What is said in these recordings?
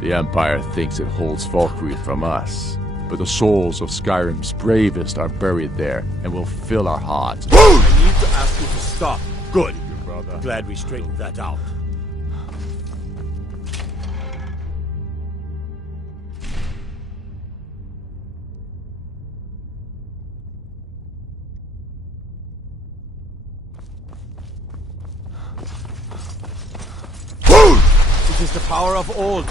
The Empire thinks it holds Valkyrie from us, but the souls of Skyrim's bravest are buried there and will fill our hearts. I need to ask you to stop. Good. Glad we straightened that out. It is the power of old.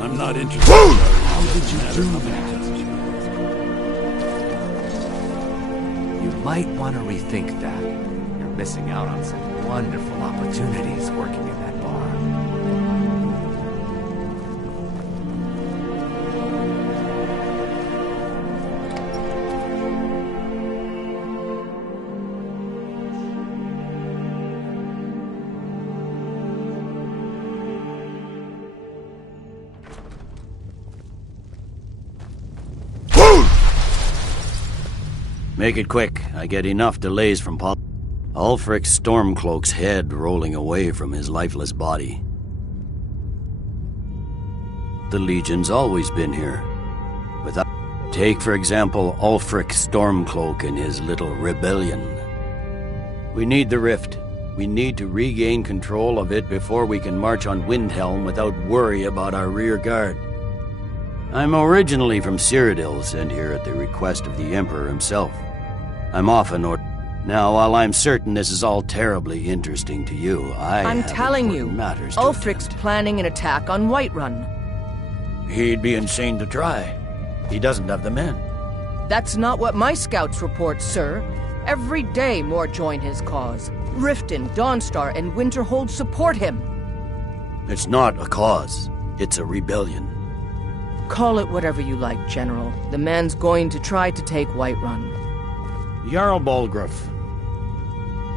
I'm not interested. How did you do that? You might want to rethink that. You're missing out on some wonderful opportunities working in that bar. Make it quick. I get enough delays from Ulfric's Stormcloak's head rolling away from his lifeless body. The Legion's always been here. Take, for example, Ulfric's Stormcloak and his little rebellion. We need the rift. We need to regain control of it before we can march on Windhelm without worry about our rear guard. I'm originally from Cyrodiil, sent here at the request of the Emperor himself. I'm often Now, while I'm certain this is all terribly interesting to you, I'm telling you, Ulfric's planning an attack on Whiterun. He'd be insane to try. He doesn't have the men. That's not what my scouts report, sir. Every day more join his cause. Riften, Dawnstar, and Winterhold support him. It's not a cause. It's a rebellion. Call it whatever you like, General. The man's going to try to take Whiterun. Jarl Balgruuf.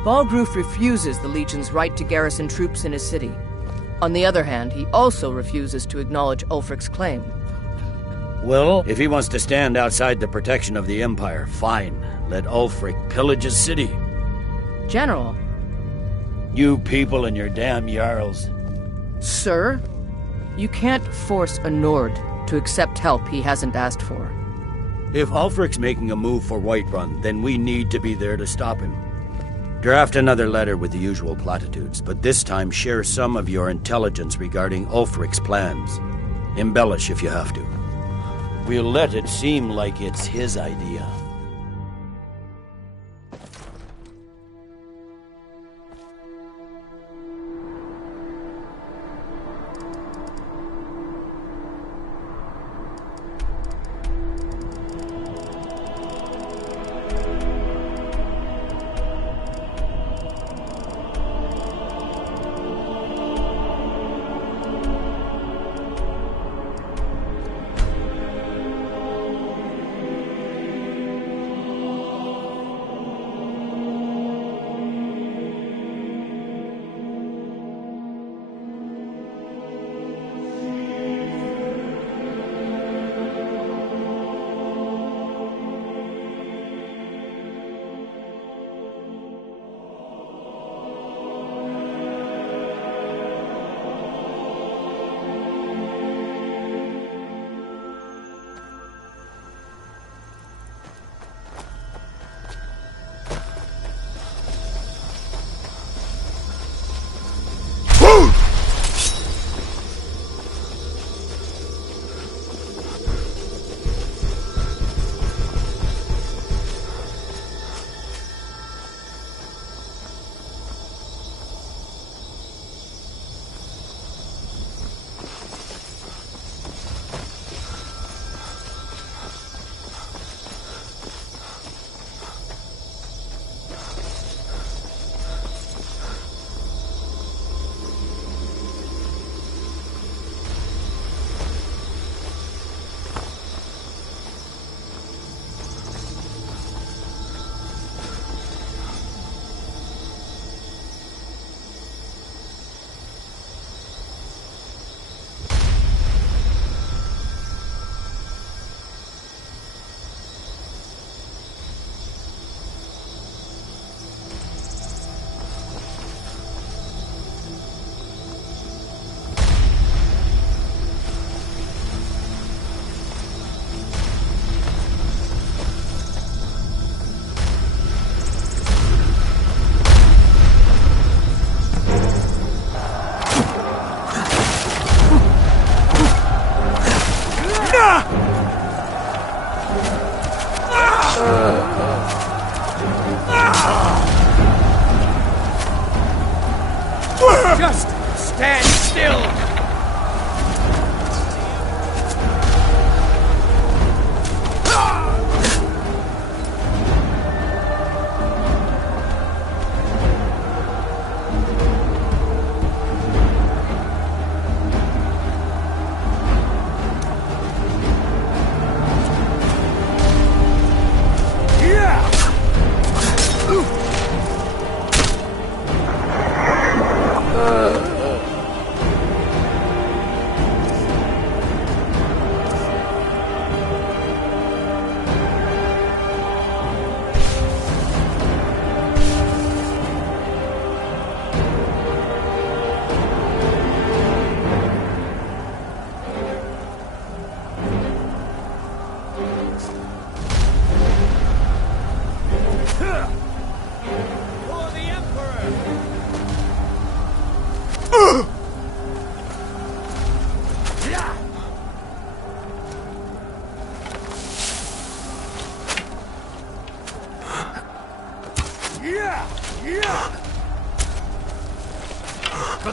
Balgruuf refuses the Legion's right to garrison troops in his city. On the other hand, he also refuses to acknowledge Ulfric's claim. Well, if he wants to stand outside the protection of the Empire, fine. Let Ulfric pillage his city. General. You people and your damn Jarls. Sir, you can't force a Nord to accept help he hasn't asked for. If Ulfric's making a move for Whiterun, then we need to be there to stop him. Draft another letter with the usual platitudes, but this time share some of your intelligence regarding Ulfric's plans. Embellish if you have to. We'll let it seem like it's his idea.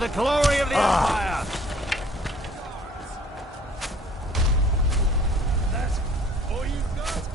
the glory of the Empire! That's all you got?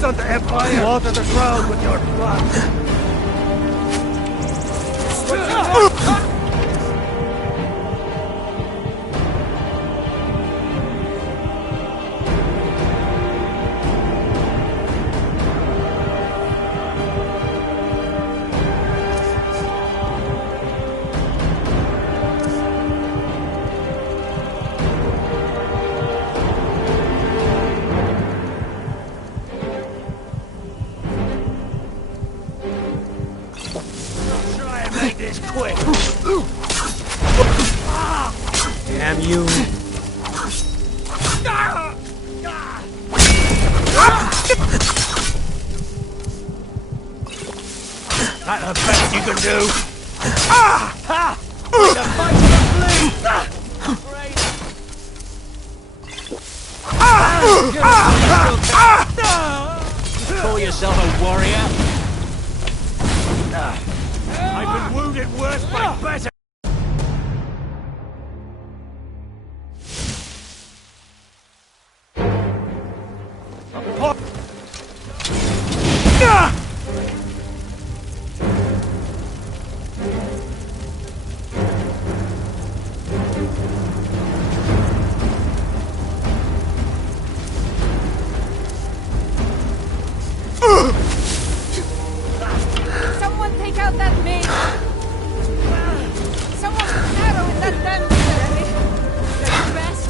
On the Empire! Water the ground with your blood! Damn you! That's the best you can do! The fight for the blue! Call yourself a warrior? I've been wounded worse but better! Someone take out that maid! Someone put an arrow in that damn military! They're best!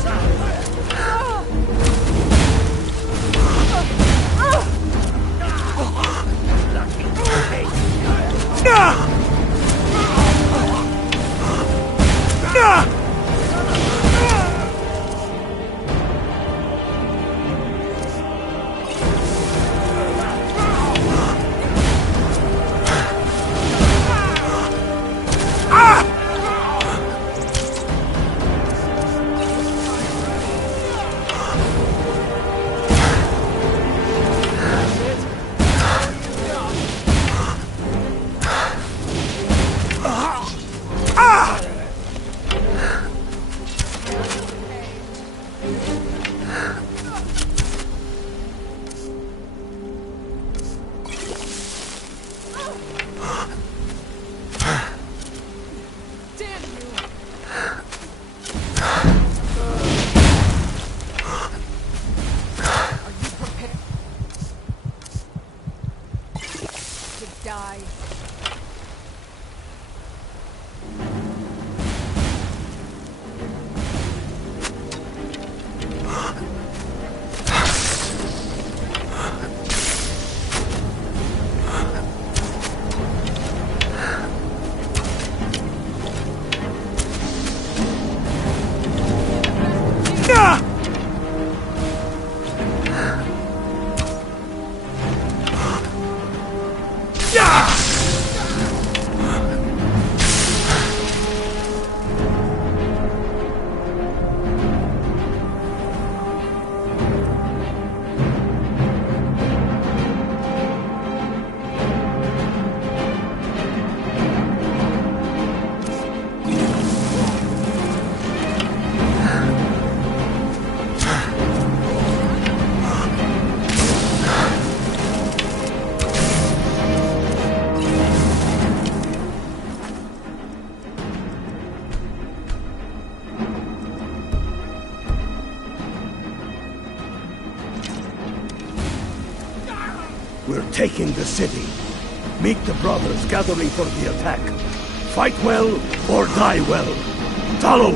Die. We're taking the city. Meet the brothers gathering for the attack. Fight well or die well. Follow!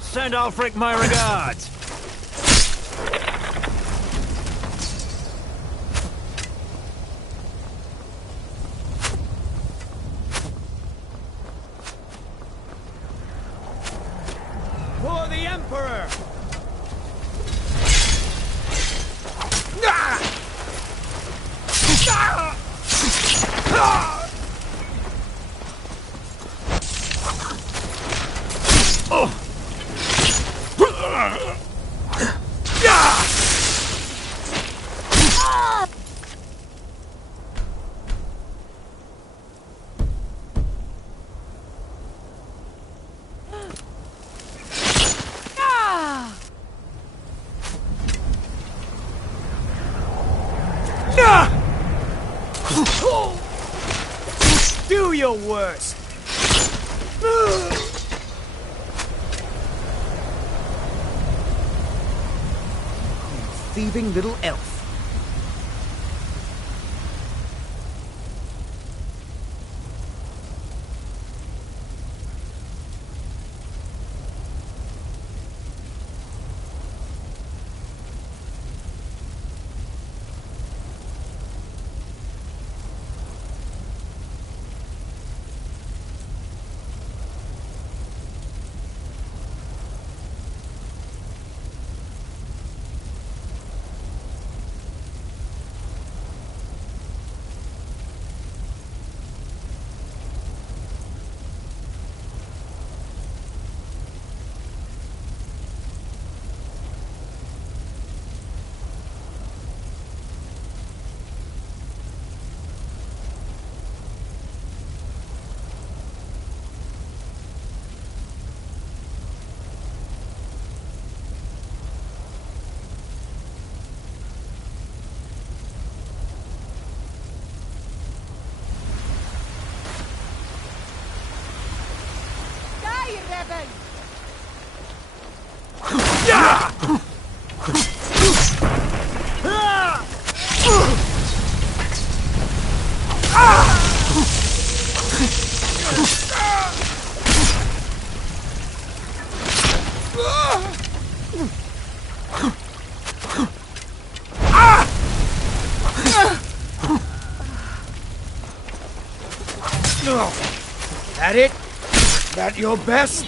Send Ulfric my regards. For the Emperor! Do your worst. Thieving little elf. That it? That your best?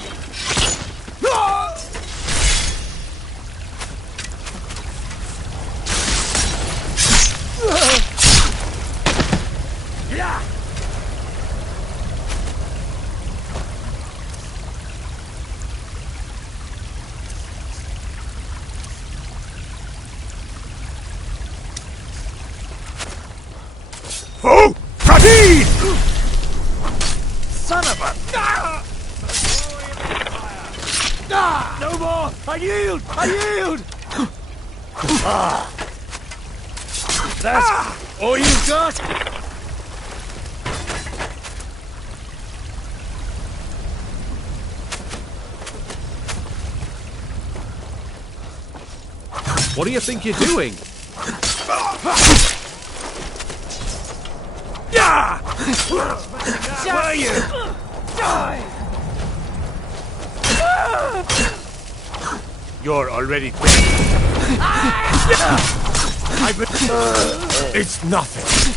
Oh! Khabib! Son of a... No more! I yield! I yield! That's all you've got? What do you think you're doing? Where are you? You're already dead. It's nothing.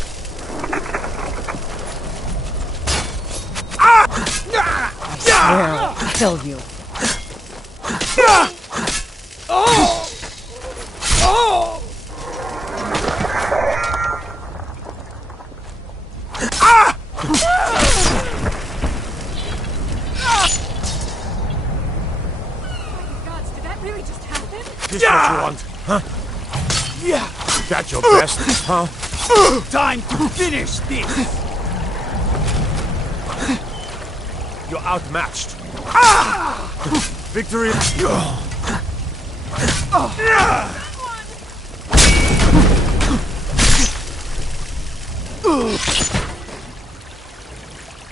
I'll kill you. Gods, did that really just happen? This what you want, huh? Yeah. That's your best, huh? Time to finish this. You're outmatched. Victory.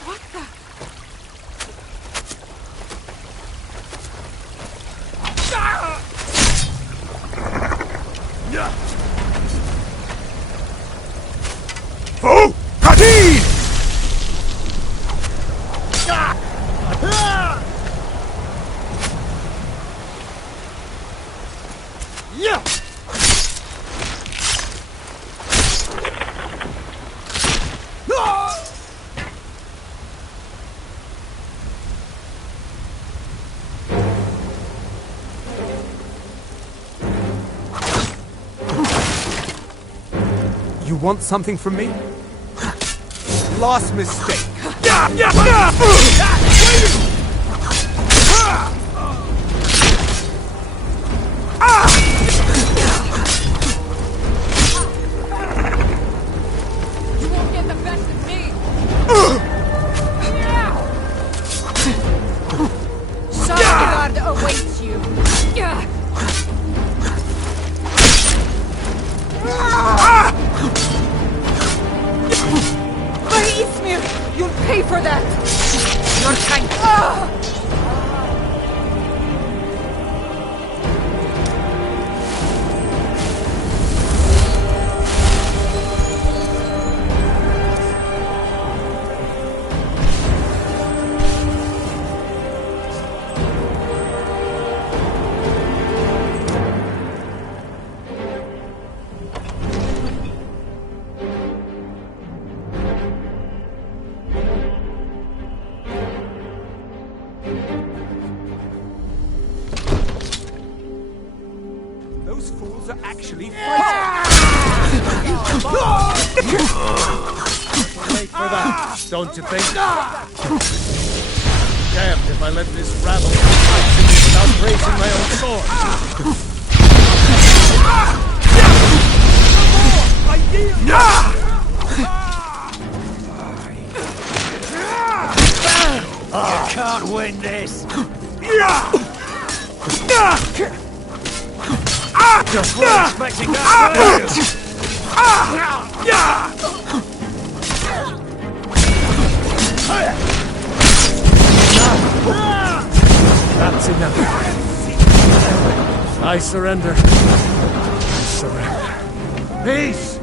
What the? Oh! Hadid! Yeah! You want something from me? Last mistake. You won't get the best of me! Sovngarde awaits you! By Ismir! You'll pay for that! Your kind... Those fools are actually fighting. Wait for that, don't you think? Damned if I let this rabble fight without raising my own sword. You can't win this! Just weren't expecting that! That's enough. I surrender. I surrender. Peace!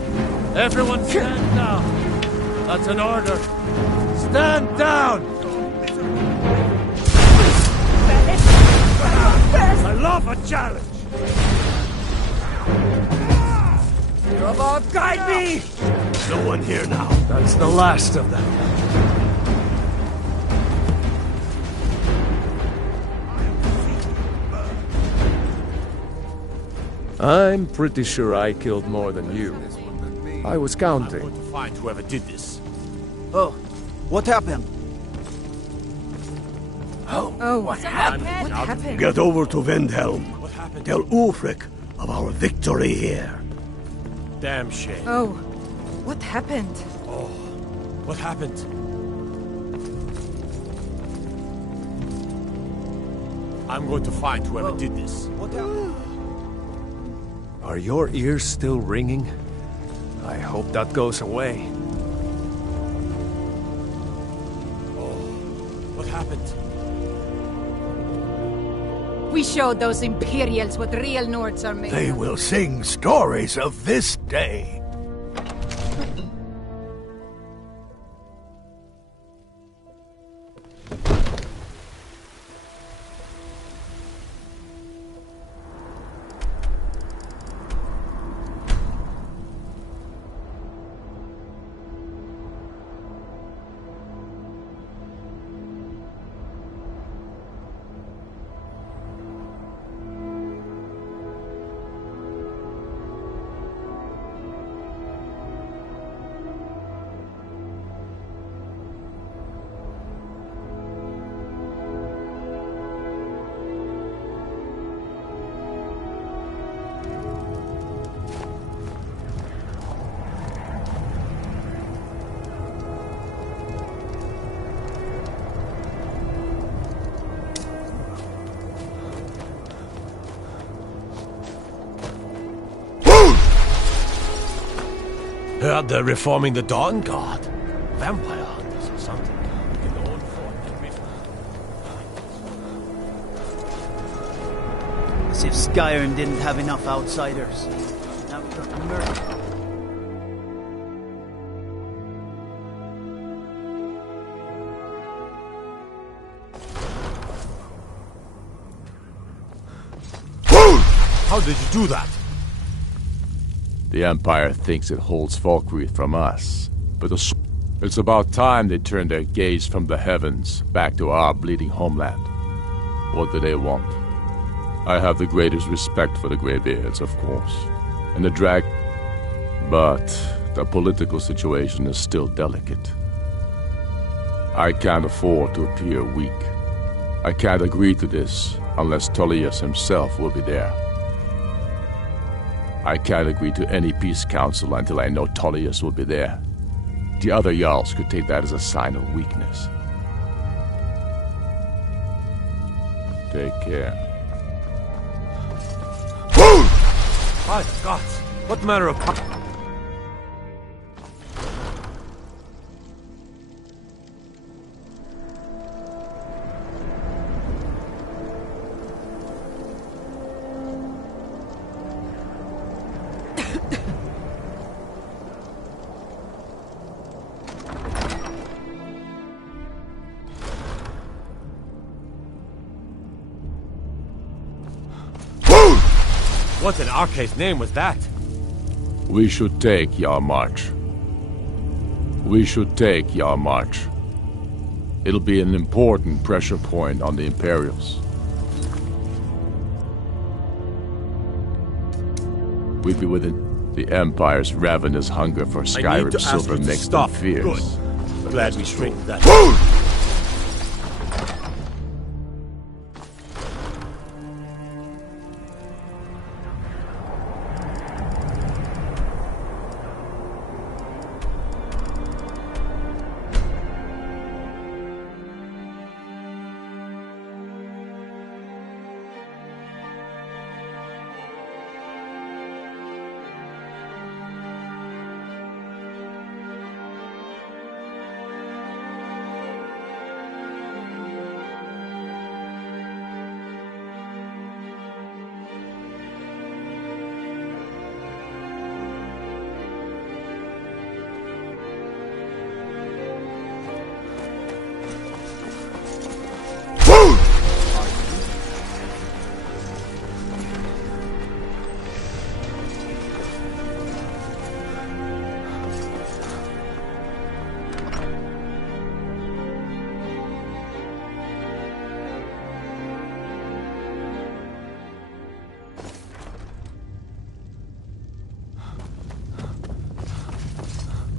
Everyone stand down. That's an order. Stand down! I love a challenge! You're about to guide me! No one here now. That's the last of them. I'm pretty sure I killed more than you. I was I'm counting. going to find whoever did this. Oh, what happened? Oh, what happened? What happened? Get over to Windhelm. What happened? Tell Ulfric of our victory here. Damn shame. Oh, what happened? What happened? I'm going to find whoever did this. What happened? Are your ears still ringing? I hope that goes away. What happened? We showed those Imperials what real Nords are made They of. will sing stories of this day. Heard they're reforming the Dawn Guard. Vampire hunters or something. In the old fort that we've... As if Skyrim didn't have enough outsiders. Now we got murder. How did you do that? The Empire thinks it holds Falkreath from us, but it's about time they turn their gaze from the heavens back to our bleeding homeland. What do they want? I have the greatest respect for the Greybeards, of course, and the but the political situation is still delicate. I can't afford to appear weak. I can't agree to this unless Tullius himself will be there. I can't agree to any peace council until I know Tullius will be there. The other Jarls could take that as a sign of weakness. Take care. By the gods! What manner of... What in Arcade's name was that? We should take Yarmarch. We should take Yarmarch. It'll be an important pressure point on the Imperials. We'd be within the Empire's ravenous hunger for Skyrim's silver mixed and fierce. Good. Glad we straightened that.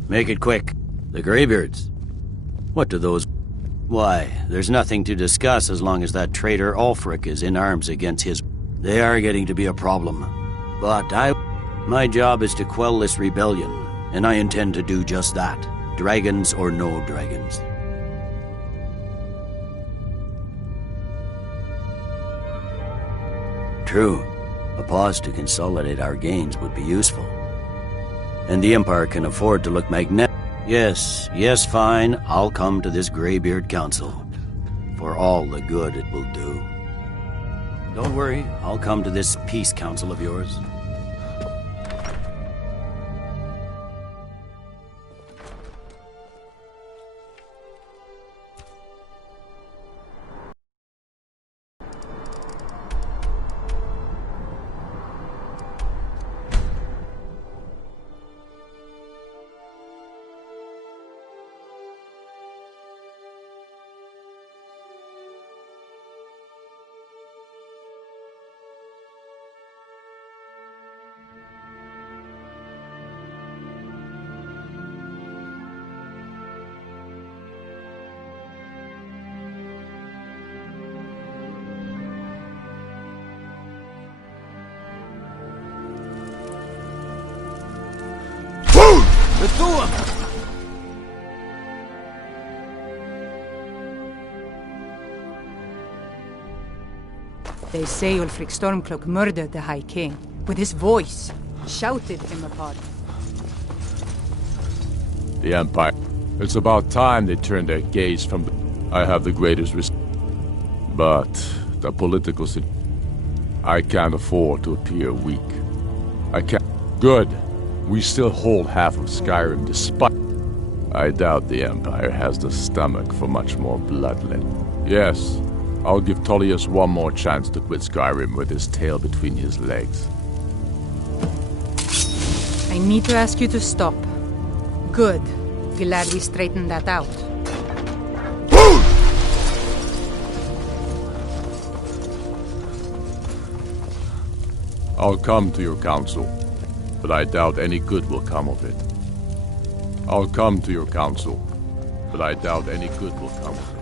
Make it quick. The Greybeards. What do those... Why, there's nothing to discuss as long as that traitor Ulfric is in arms against his... They are getting to be a problem. But my job is to quell this rebellion, and I intend to do just that. Dragons or no dragons. True. A pause to consolidate our gains would be useful. And the Empire can afford to look magnificent. Yes, fine. I'll come to this Greybeard Council. For all the good it will do. Don't worry, I'll come to this peace council of yours. They say Ulfric Stormcloak murdered the High King. With his voice, shouted him apart. The Empire. It's about time they turned their gaze from the... I have the greatest respect. But the political situation... I can't afford to appear weak. I can't... Good. We still hold half of Skyrim despite... I doubt the Empire has the stomach for much more bloodletting. Yes, I'll give Tullius one more chance to quit Skyrim with his tail between his legs. I need to ask you to stop. Good. Glad we straightened that out. I'll come to your council, but I doubt any good will come of it. I'll come to your council, but I doubt any good will come of it.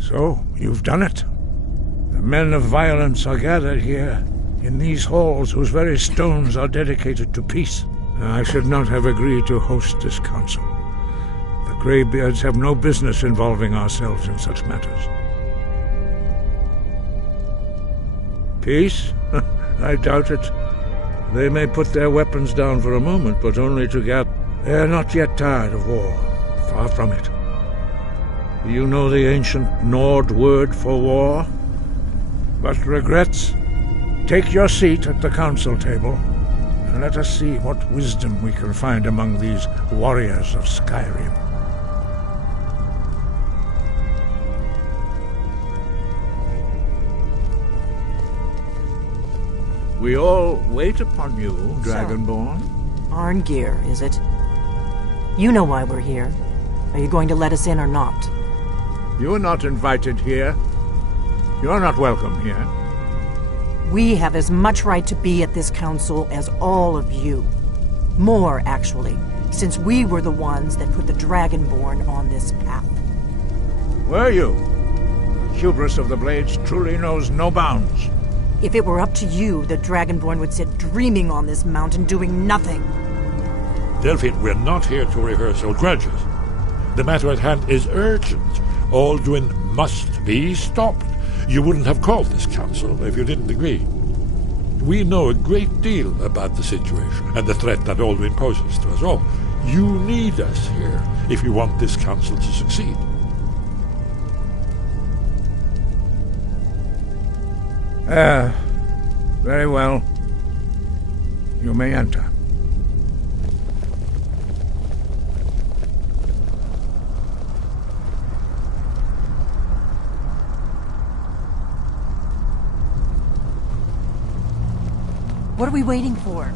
So, you've done it. The men of violence are gathered here, in these halls whose very stones are dedicated to peace. I should not have agreed to host this council. The Greybeards have no business involving ourselves in such matters. Peace? I doubt it. They may put their weapons down for a moment, but only to get... They are not yet tired of war. Far from it. Do you know the ancient Nord word for war? But regrets, take your seat at the council table, and let us see what wisdom we can find among these warriors of Skyrim. We all wait upon you, Dragonborn. Arngeir, is it? You know why we're here. Are you going to let us in or not? You are not invited here. You are not welcome here. We have as much right to be at this council as all of you. More, actually, since we were the ones that put the Dragonborn on this path. Were you? Hubris of the Blades truly knows no bounds. If it were up to you, the Dragonborn would sit dreaming on this mountain doing nothing. Delphine, we're not here to rehearse old grudges. The matter at hand is urgent. Alduin must be stopped. You wouldn't have called this council if you didn't agree. We know a great deal about the situation and the threat that Alduin poses to us all. You need us here if you want this council to succeed. Very well. You may enter. What are we waiting for?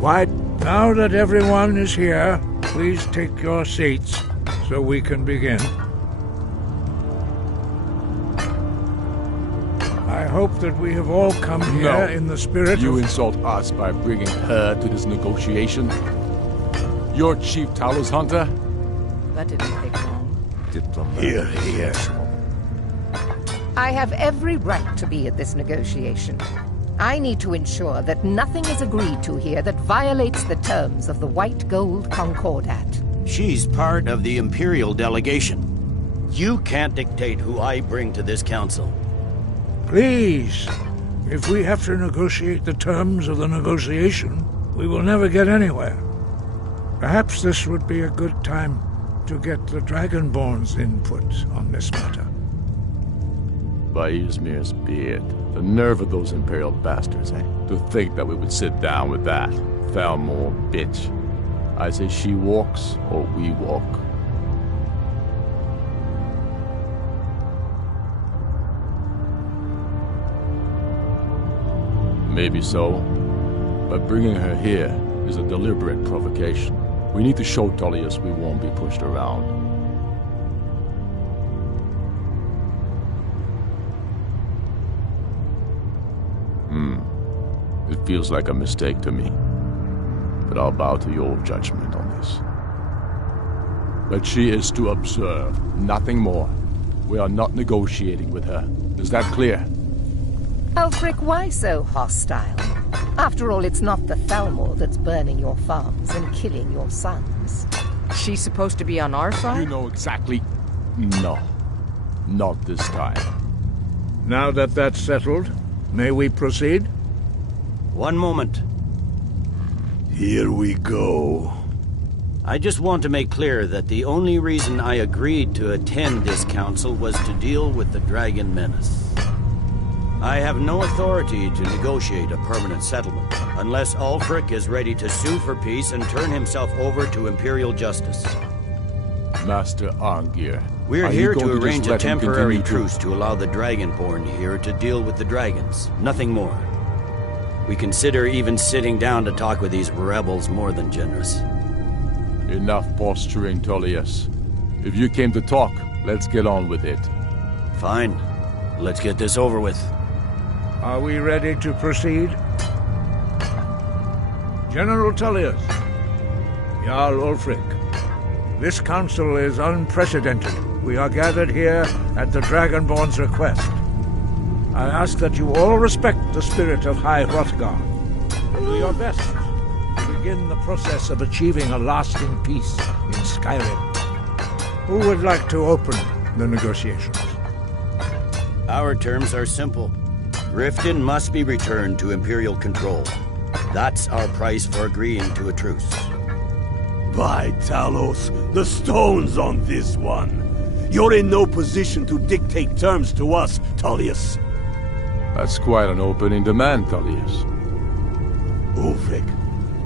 Right, now that everyone is here, please take your seats so we can begin. I hope that we have all come here in the spirit You of... insult us by bringing her to this negotiation? You're Chief Talos Hunter? That didn't take long. Here he is. I have every right to be at this negotiation. I need to ensure that nothing is agreed to here that violates the terms of the White Gold Concordat. She's part of the Imperial delegation. You can't dictate who I bring to this council. Please, if we have to negotiate the terms of the negotiation, we will never get anywhere. Perhaps this would be a good time to get the Dragonborn's input on this matter. By Ysmir's beard. The nerve of those Imperial bastards, eh? To think that we would sit down with that. Thalmor bitch. I say she walks, or we walk. Maybe so. But bringing her here is a deliberate provocation. We need to show Tullius we won't be pushed around. It feels like a mistake to me. But I'll bow to your judgment on this. But she is to observe, nothing more. We are not negotiating with her. Is that clear? Ulfric, why so hostile? After all, it's not the Thalmor that's burning your farms and killing your sons. She's supposed to be on our side? You know exactly... No. Not this time. Now that that's settled, may we proceed? One moment. Here we go. I just want to make clear that the only reason I agreed to attend this council was to deal with the Dragon Menace. I have no authority to negotiate a permanent settlement, unless Ulfric is ready to sue for peace and turn himself over to Imperial justice. Master Arngir, we're here to arrange a temporary continue truce to allow the Dragonborn here to deal with the dragons, nothing more. We consider even sitting down to talk with these rebels more than generous. Enough posturing, Tullius. If you came to talk, let's get on with it. Fine. Let's get this over with. Are we ready to proceed? General Tullius, Jarl Ulfric, this council is unprecedented. We are gathered here at the Dragonborn's request. I ask that you all respect the spirit of High Hrothgar. Do your best to begin the process of achieving a lasting peace in Skyrim. Who would like to open the negotiations? Our terms are simple. Riften must be returned to Imperial control. That's our price for agreeing to a truce. By Talos, the stone's on this one. You're in no position to dictate terms to us, Tullius. That's quite an opening demand, Tullius. Ulfric,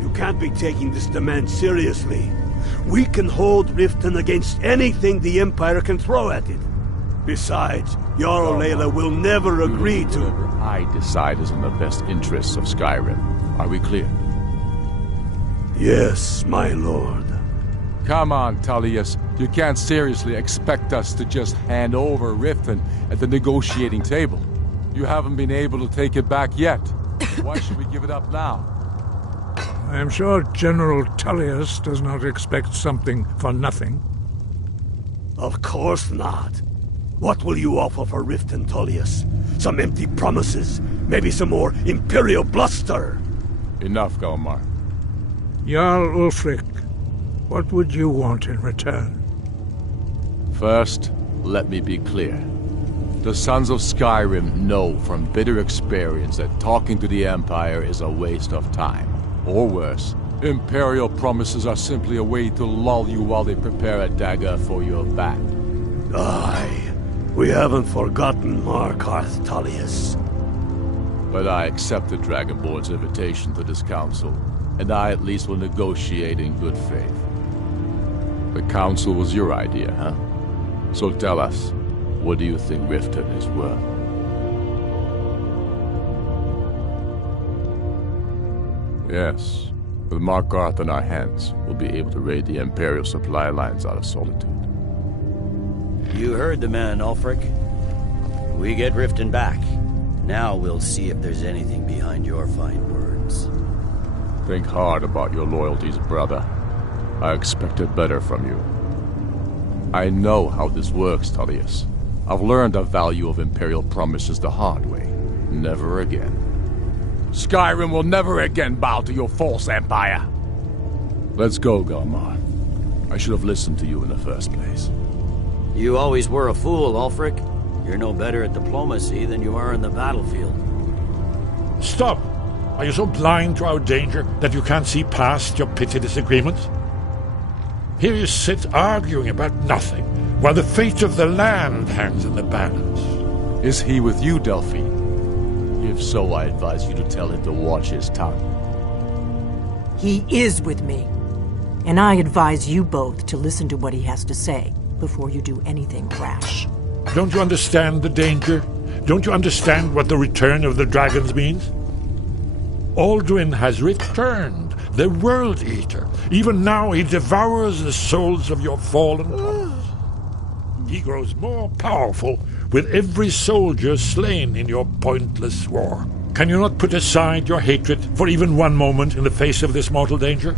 you can't be taking this demand seriously. We can hold Riften against anything the Empire can throw at it. Besides, Jarl Layla will never agree to... Whatever I decide is in the best interests of Skyrim. Are we clear? Yes, my lord. Come on, Tullius. You can't seriously expect us to just hand over Riften at the negotiating table. You haven't been able to take it back yet. Why should we give it up now? I am sure General Tullius does not expect something for nothing. Of course not. What will you offer for Riften, Tullius? Some empty promises? Maybe some more Imperial bluster? Enough, Galmar. Jarl Ulfric, what would you want in return? First, let me be clear. The Sons of Skyrim know from bitter experience that talking to the Empire is a waste of time. Or worse, Imperial promises are simply a way to lull you while they prepare a dagger for your back. Aye, we haven't forgotten Markarth, Tullius. But I accepted Dragonborn's invitation to this council, and I at least will negotiate in good faith. The council was your idea, huh? So tell us, what do you think Riften is worth? Yes, with Markarth in our hands, we'll be able to raid the Imperial supply lines out of Solitude. You heard the man, Ulfric. We get Riften back. Now we'll see if there's anything behind your fine words. Think hard about your loyalties, brother. I expected better from you. I know how this works, Tullius. I've learned the value of Imperial promises the hard way. Never again. Skyrim will never again bow to your false empire! Let's go, Galmar. I should have listened to you in the first place. You always were a fool, Ulfric. You're no better at diplomacy than you are in the battlefield. Stop! Are you so blind to our danger that you can't see past your petty disagreements? Here you sit arguing about nothing, while the fate of the land hangs in the balance. Is he with you, Delphine? If so, I advise you to tell him to watch his tongue. He is with me. And I advise you both to listen to what he has to say before you do anything rash. Don't you understand the danger? Don't you understand what the return of the dragons means? Alduin has returned, the World Eater. Even now he devours the souls of your fallen brothers. He grows more powerful with every soldier slain in your pointless war. Can you not put aside your hatred for even one moment in the face of this mortal danger?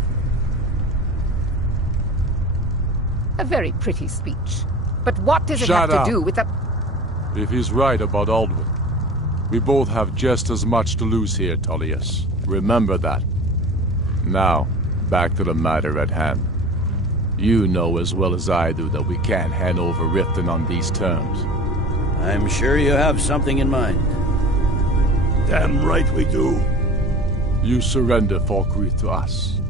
A very pretty speech. But what does it Shut have up. to do with the... If he's right about Alduin, we both have just as much to lose here, Tullius. Remember that. Now, back to the matter at hand. You know as well as I do that we can't hand over Riften on these terms. I'm sure you have something in mind. Damn right we do. You surrender Falkreath to us.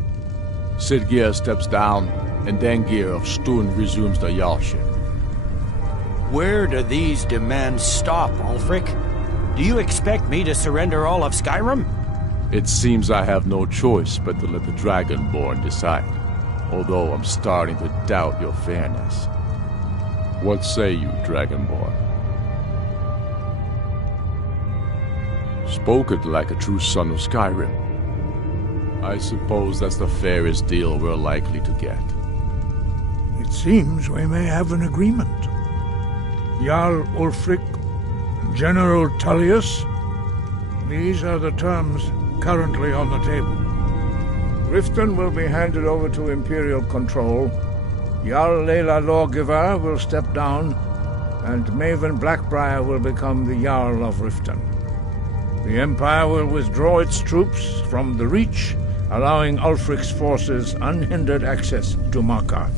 Sidgeir steps down, and Dengir of Stun resumes the Jarlship. Where do these demands stop, Ulfric? Do you expect me to surrender all of Skyrim? It seems I have no choice but to let the Dragonborn decide, although I'm starting to doubt your fairness. What say you, Dragonborn? Spoken like a true son of Skyrim. I suppose that's the fairest deal we're likely to get. It seems we may have an agreement. Jarl Ulfric, General Tullius, these are the terms currently on the table. Riften will be handed over to Imperial control. Jarl Layla Lawgiver will step down, and Maven Blackbriar will become the Jarl of Riften. The Empire will withdraw its troops from the Reach, allowing Ulfric's forces unhindered access to Markarth.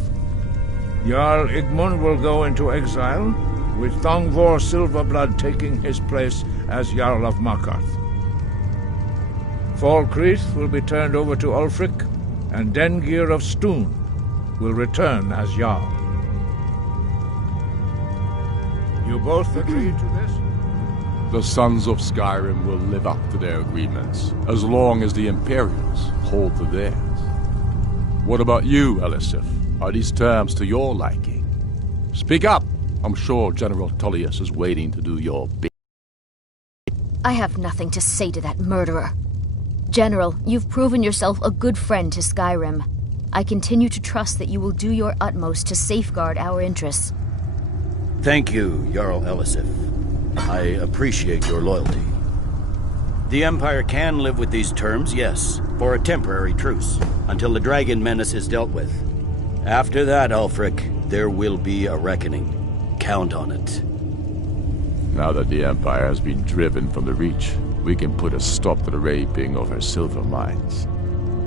Jarl Igmund will go into exile, with Thongvor Silverblood taking his place as Jarl of Markarth. Falkreath will be turned over to Ulfric, and Dengir of Stun will return as Jarl. You both agree to this? The Sons of Skyrim will live up to their agreements, as long as the Imperials hold to theirs. What about you, Elisif? Are these terms to your liking? Speak up! I'm sure General Tullius is waiting to do your bit. I have nothing to say to that murderer. General, you've proven yourself a good friend to Skyrim. I continue to trust that you will do your utmost to safeguard our interests. Thank you, Jarl Elisif. I appreciate your loyalty. The Empire can live with these terms, yes, for a temporary truce, until the dragon menace is dealt with. After that, Ulfric, there will be a reckoning. Count on it. Now that the Empire has been driven from the Reach, we can put a stop to the raping of her silver mines.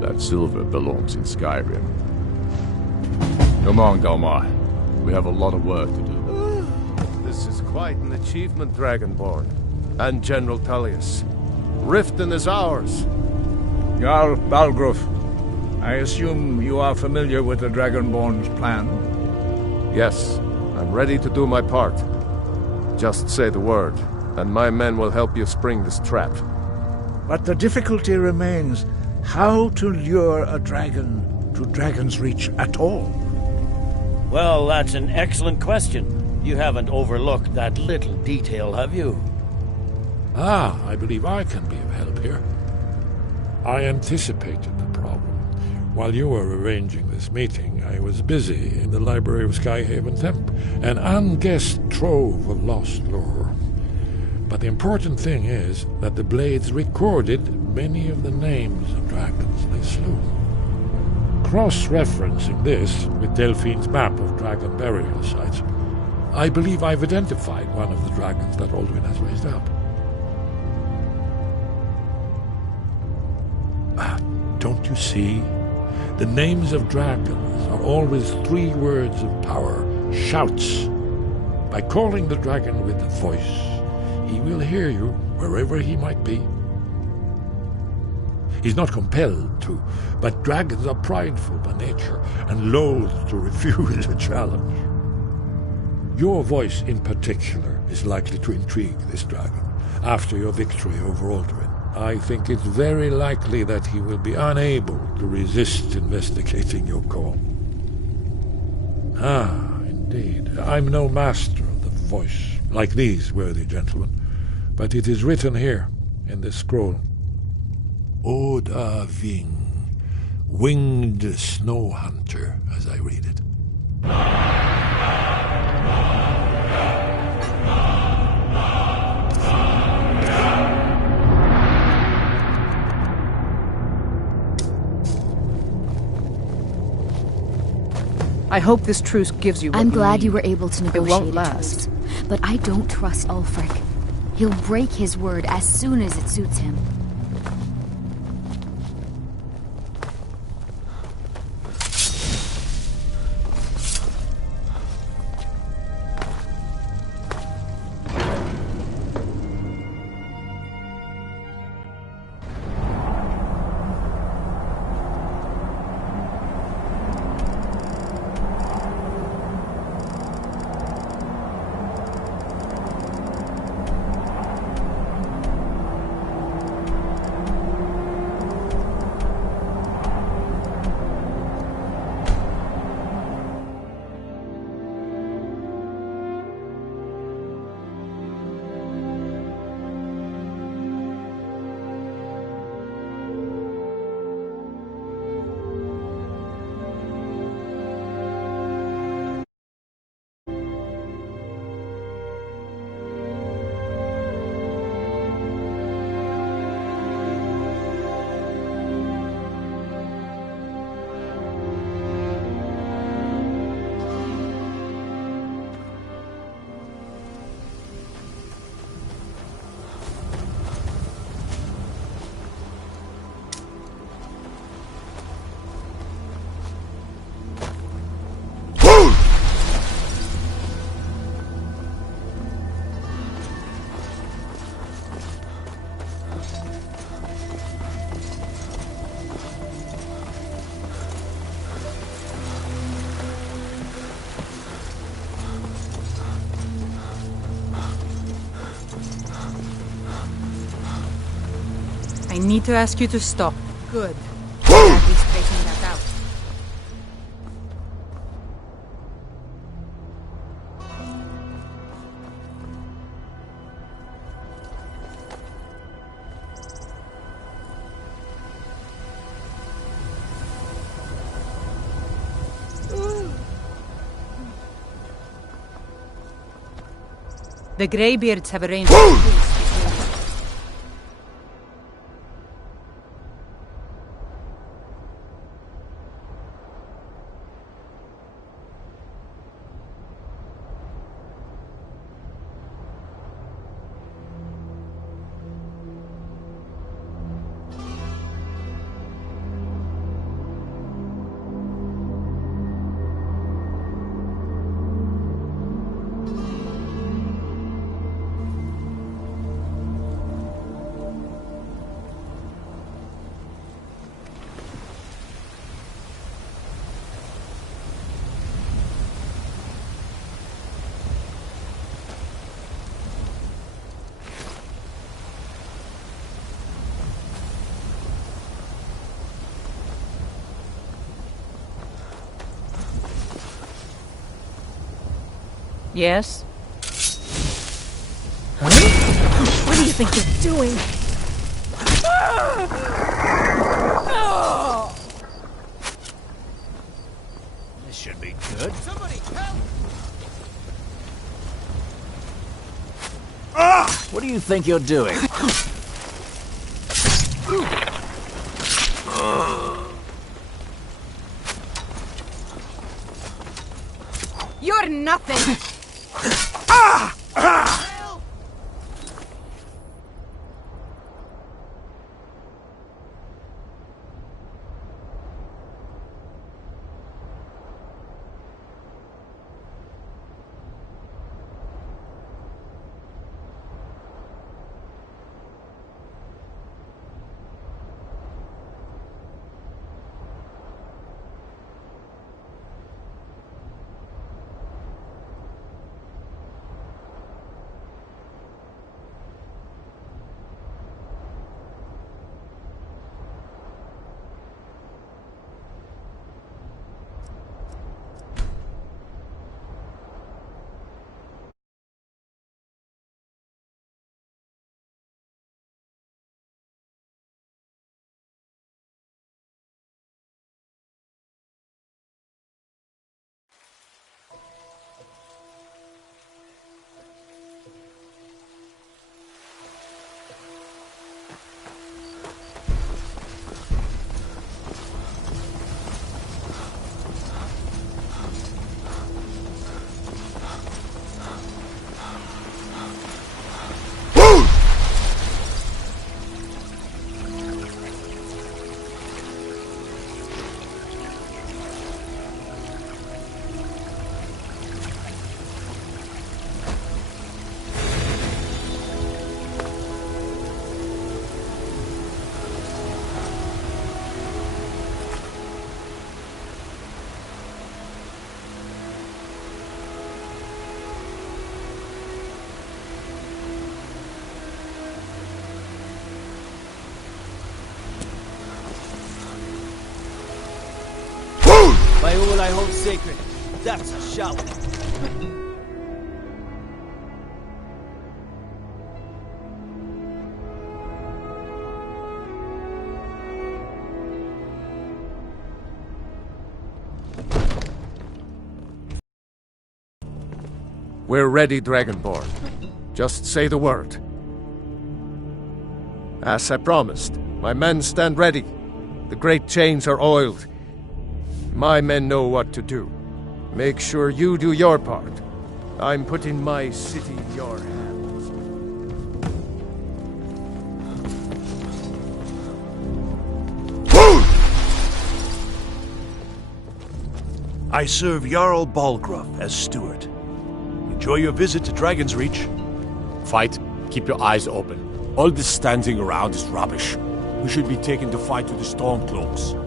That silver belongs in Skyrim. Come on, Galmar. We have a lot of work to do. This is quite an achievement, Dragonborn. And General Tullius. Riften is ours. Jarl Balgruf, I assume you are familiar with the Dragonborn's plan? Yes, I'm ready to do my part. Just say the word, and my men will help you spring this trap. But the difficulty remains how to lure a dragon to Dragon's Reach at all. Well, that's an excellent question. You haven't overlooked that little detail, have you? Ah, I believe I can be of help here. I anticipated the problem. While you were arranging this meeting, I was busy in the library of Skyhaven Temp, an unguessed trove of lost lore. But the important thing is that the Blades recorded many of the names of dragons they slew. Cross-referencing this with Delphine's map of dragon burial sites, I believe I've identified one of the dragons that Alduin has raised up. Don't you see? The names of dragons are always 3 words of power, shouts. By calling the dragon with a voice, he will hear you wherever he might be. He's not compelled to, but dragons are prideful by nature and loath to refuse a challenge. Your voice in particular is likely to intrigue this dragon after your victory over Alduin. I think it's very likely that he will be unable to resist investigating your call. Ah, indeed. I'm no master of the voice, like these worthy gentlemen, but it is written here in this scroll. Oda Ving, winged snow hunter, as I read it. I hope this truce gives you what I'm you glad need. you were able to negotiate. It won't a last. truce, but I don't trust Ulfric. He'll break his word as soon as it suits him. I need to ask you to stop. Good. Glad we straightened that out. The Greybeards have arranged a truce between us. Yes? Huh? What do you think you're doing? This should be good. Somebody help! What do you think you're doing? You're nothing! By all I hold sacred, that's a shout. We're ready, Dragonborn. Just say the word. As I promised, my men stand ready. The great chains are oiled. My men know what to do. Make sure you do your part. I'm putting my city in your hands. I serve Jarl Balgruuf as steward. Enjoy your visit to Dragon's Reach. Fight. Keep your eyes open. All this standing around is rubbish. We should be taken to fight with the Stormcloaks.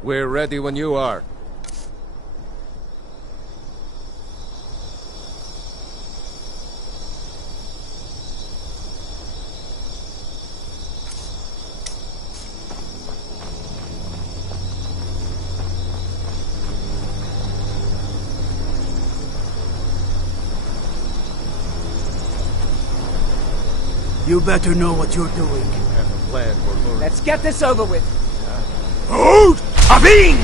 We're ready when you are. You better know what you're doing. Have a plan for Lord. Let's get this over with. Hold! Aving!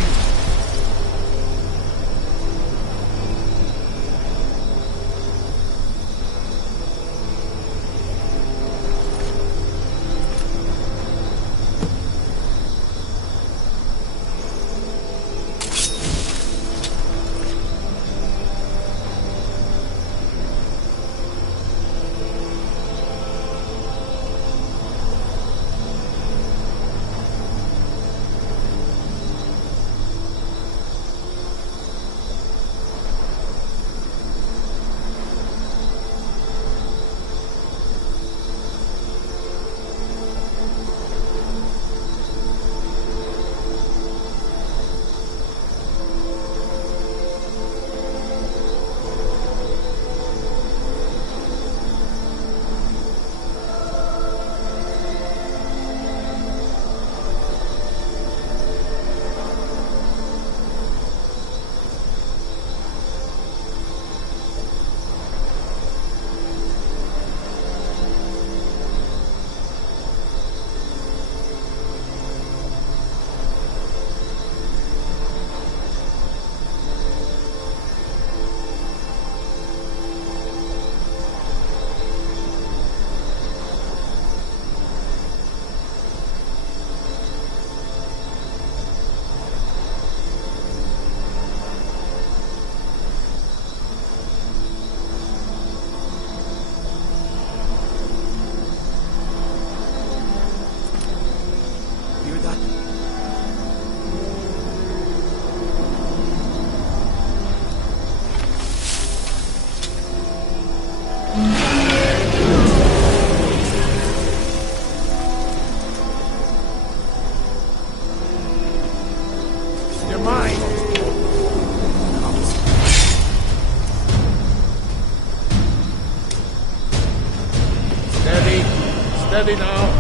Steady now.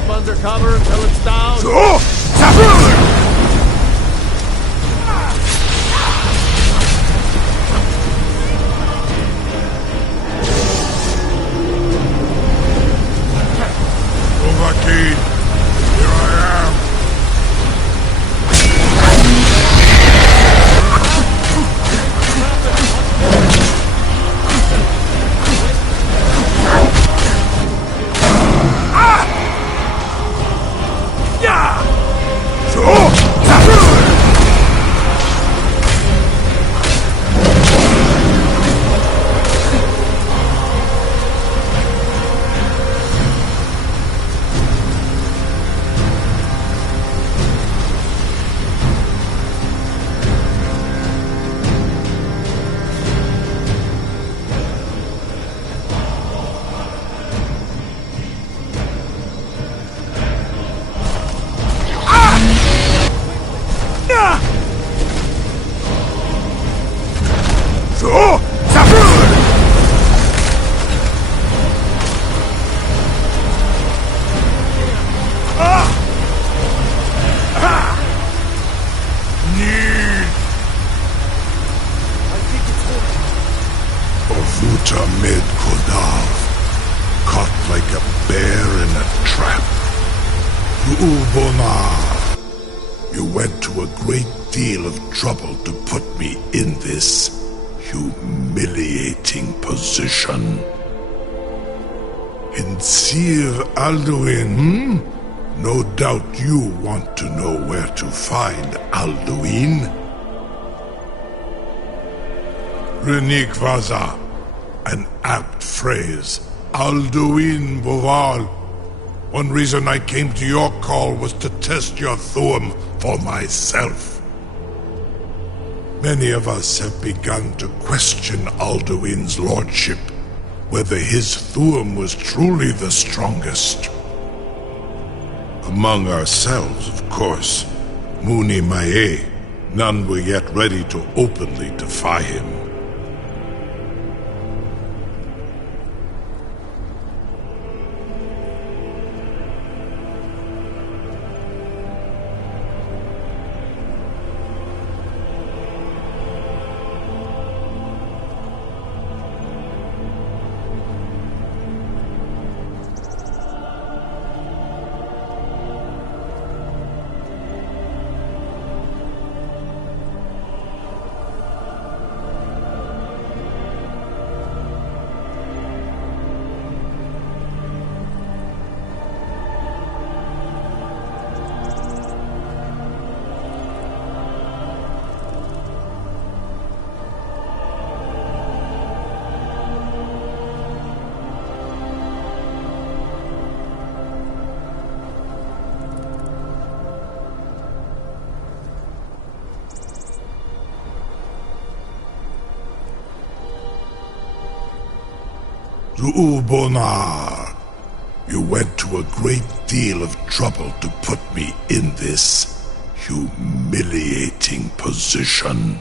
Keep under cover until it's down. Dovahkiin, here I am. Ovuta Med Kodav, caught like a bear in a trap. Ru'ubonar, you went to a great deal of trouble to put me in this humiliating position. In Sir Alduin, No doubt you want to know where to find Alduin. Renikvaza, an apt phrase. Alduin Boval. One reason I came to your call was to test your Thu'um for myself. Many of us have begun to question Alduin's lordship, whether his Thu'um was truly the strongest. Among ourselves, of course. Muni Mae, none were yet ready to openly defy him. Ru'ubonar, you went to a great deal of trouble to put me in this humiliating position.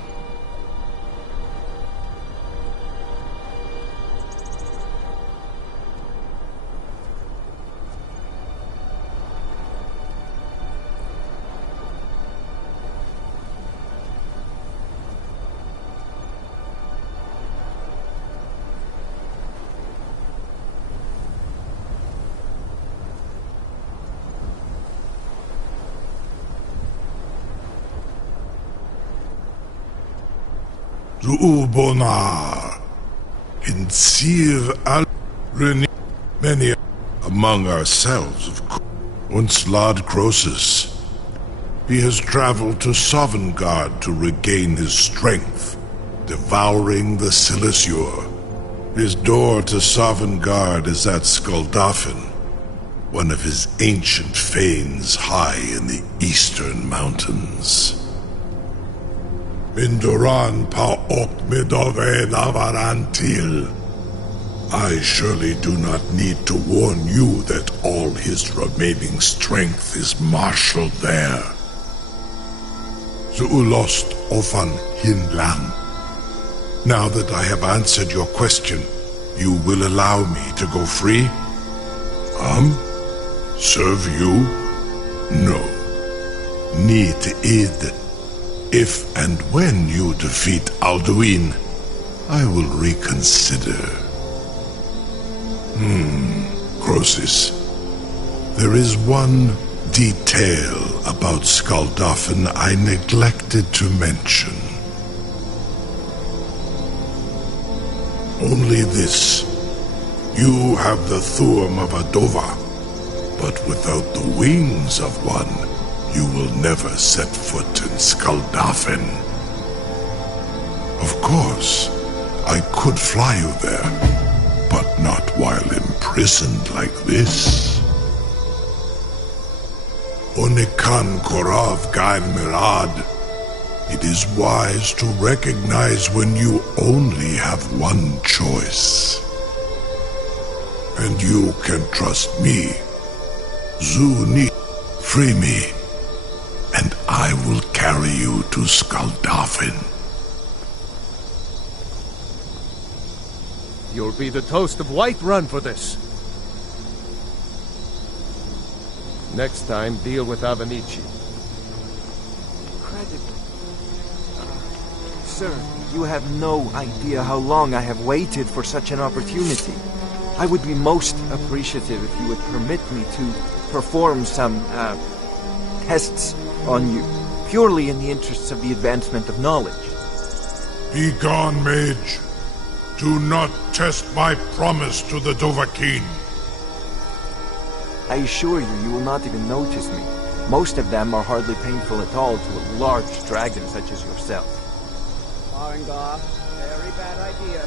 Ru'ubonar, in Sir Al-Reni, many among ourselves, of course. Once Lord Croesus, he has traveled to Sovngarde to regain his strength, devouring the Silesur. His door to Sovngarde is at Skuldafn, one of his ancient fanes high in the eastern mountains. Mindoran Pa'ok Midove Navarantil. I surely do not need to warn you that all his remaining strength is marshaled there. Zu'ulost Ofan Hinlam. Now that I have answered your question, you will allow me to go free? Serve you? No. Need id. If and when you defeat Alduin, I will reconsider. Croesus. There is one detail about Skuldafn I neglected to mention. Only this. You have the Thu'um of Adova, but without the wings of one, you will never set foot in Skuldafn. Of course, I could fly you there, but not while imprisoned like this. Onikan Korav Gair Mirad. It is wise to recognize when you only have one choice. And you can trust me. Zuni, free me, and I will carry you to Skuldafn. You'll be the toast of Whiterun for this. Next time, deal with Avenici. Incredible. Sir, you have no idea how long I have waited for such an opportunity. I would be most appreciative if you would permit me to perform some, tests on you, purely in the interests of the advancement of knowledge. Be gone, mage. Do not test my promise to the Dovahkiin. I assure you, you will not even notice me. Most of them are hardly painful at all to a large dragon such as yourself. Farengar, very bad idea,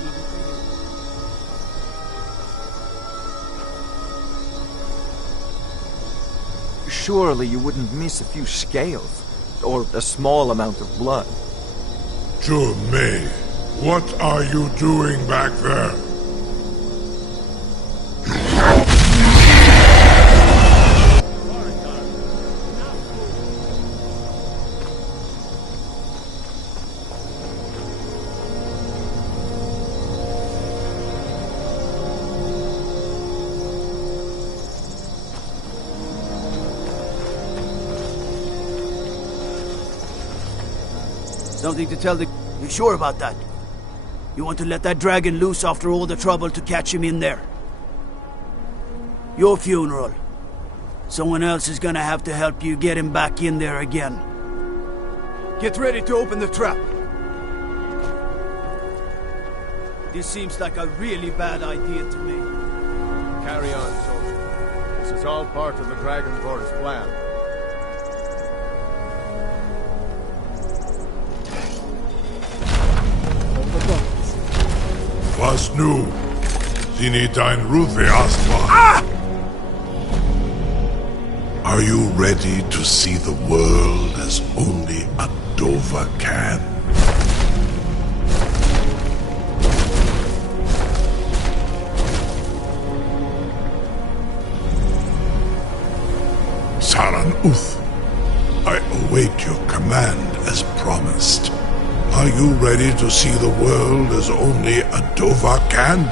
even for you. Surely you wouldn't miss a few scales, or a small amount of blood. Mei, what are you doing back there? Something to tell the... You sure about that? You want to let that dragon loose after all the trouble to catch him in there? Your funeral. Someone else is gonna have to help you get him back in there again. Get ready to open the trap. This seems like a really bad idea to me. Carry on, soldier. This is all part of the Dragonborn's plan. Was nu? Sini dein Ruthi Aspa. Are you ready to see the world as only a Dova can? Saran Uth, I await your command as promised. Are you ready to see the world as only a Dova can?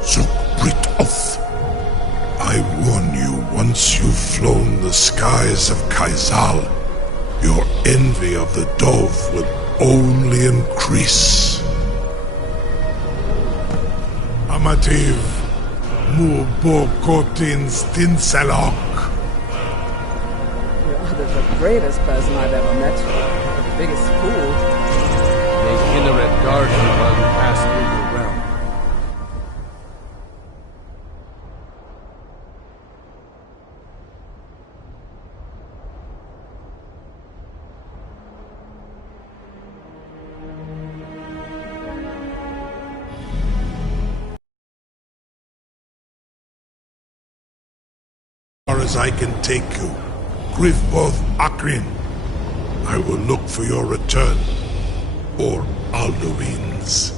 Zukbrit Oth, I warn you, once you've flown the skies of Kaizal, your envy of the Dove will only increase. Amativ, Mubokotin Stinselok. The greatest person I've ever met. The biggest fool. May Kinneret guard you while you pass through your realm. As far as I can take you, Grifboth Akrin. I will look for your return, or Alduin's.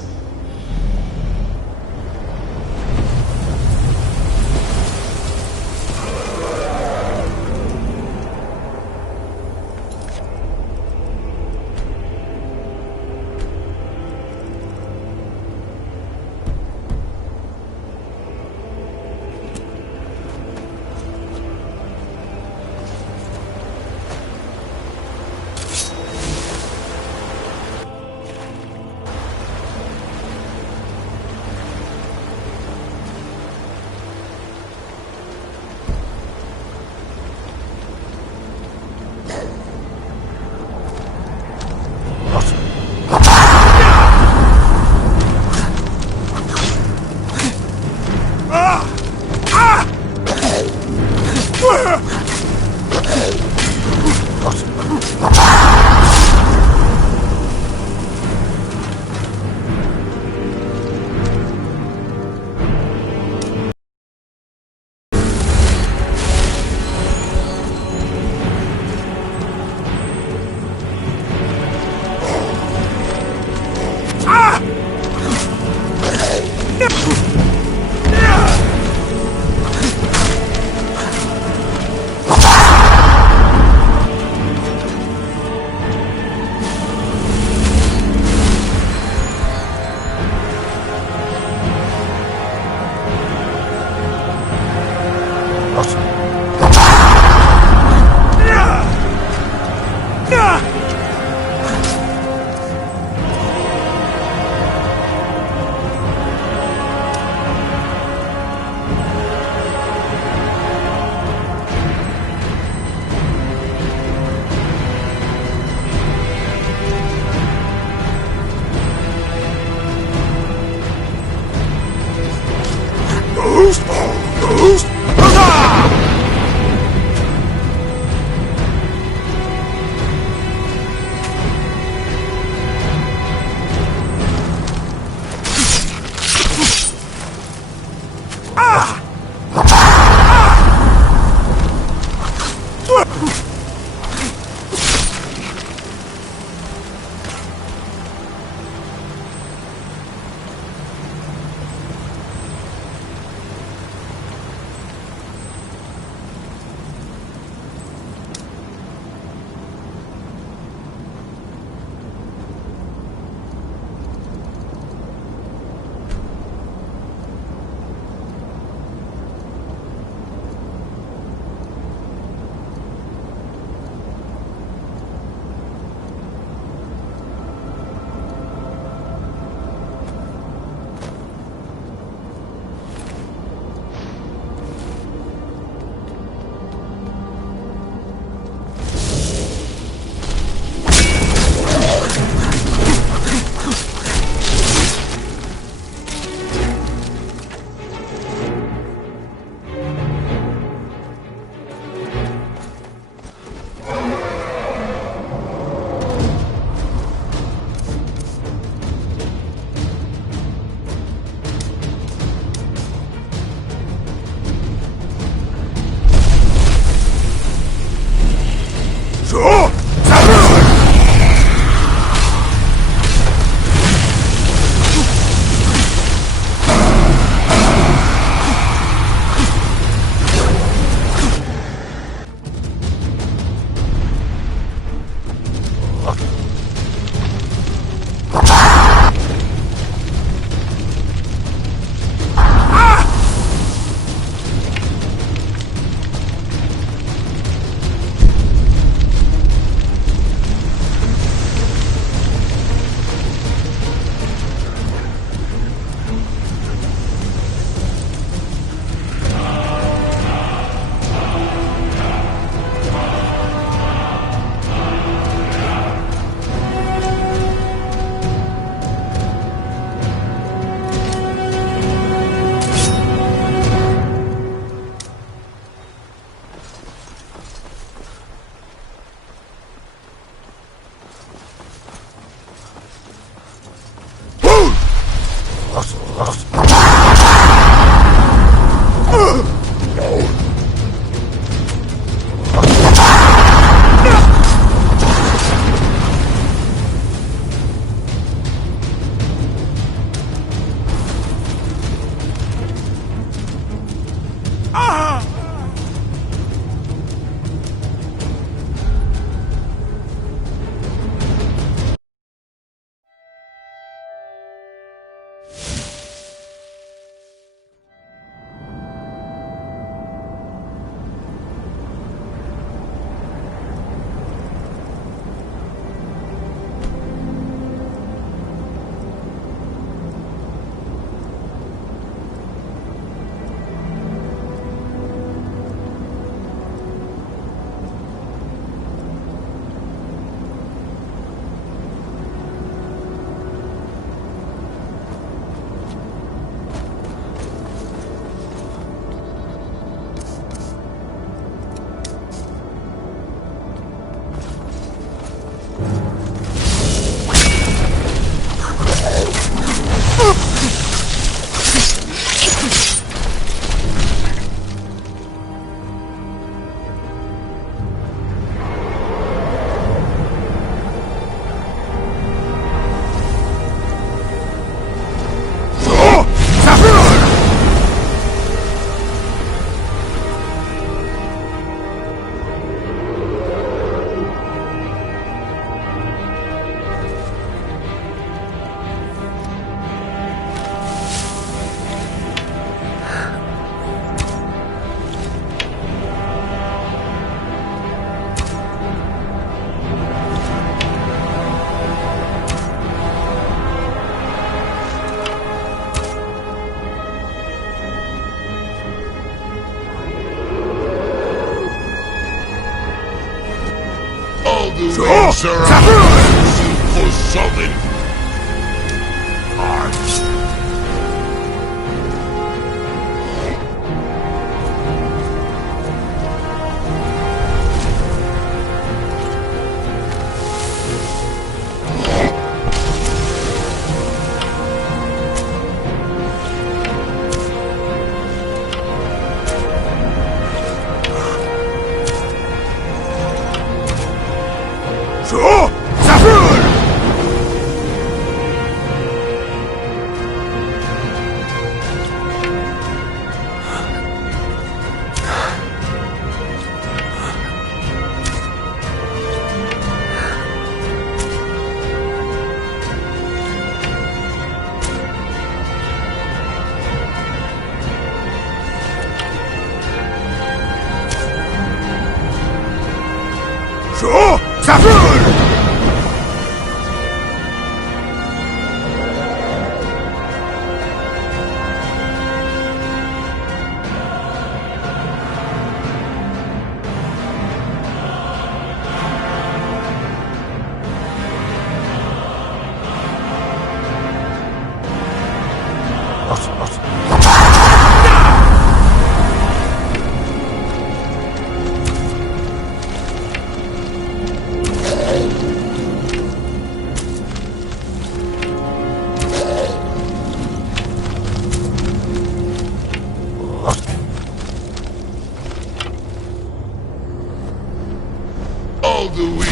For solid arms.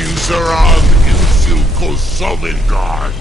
Sarang Insilko Solengard.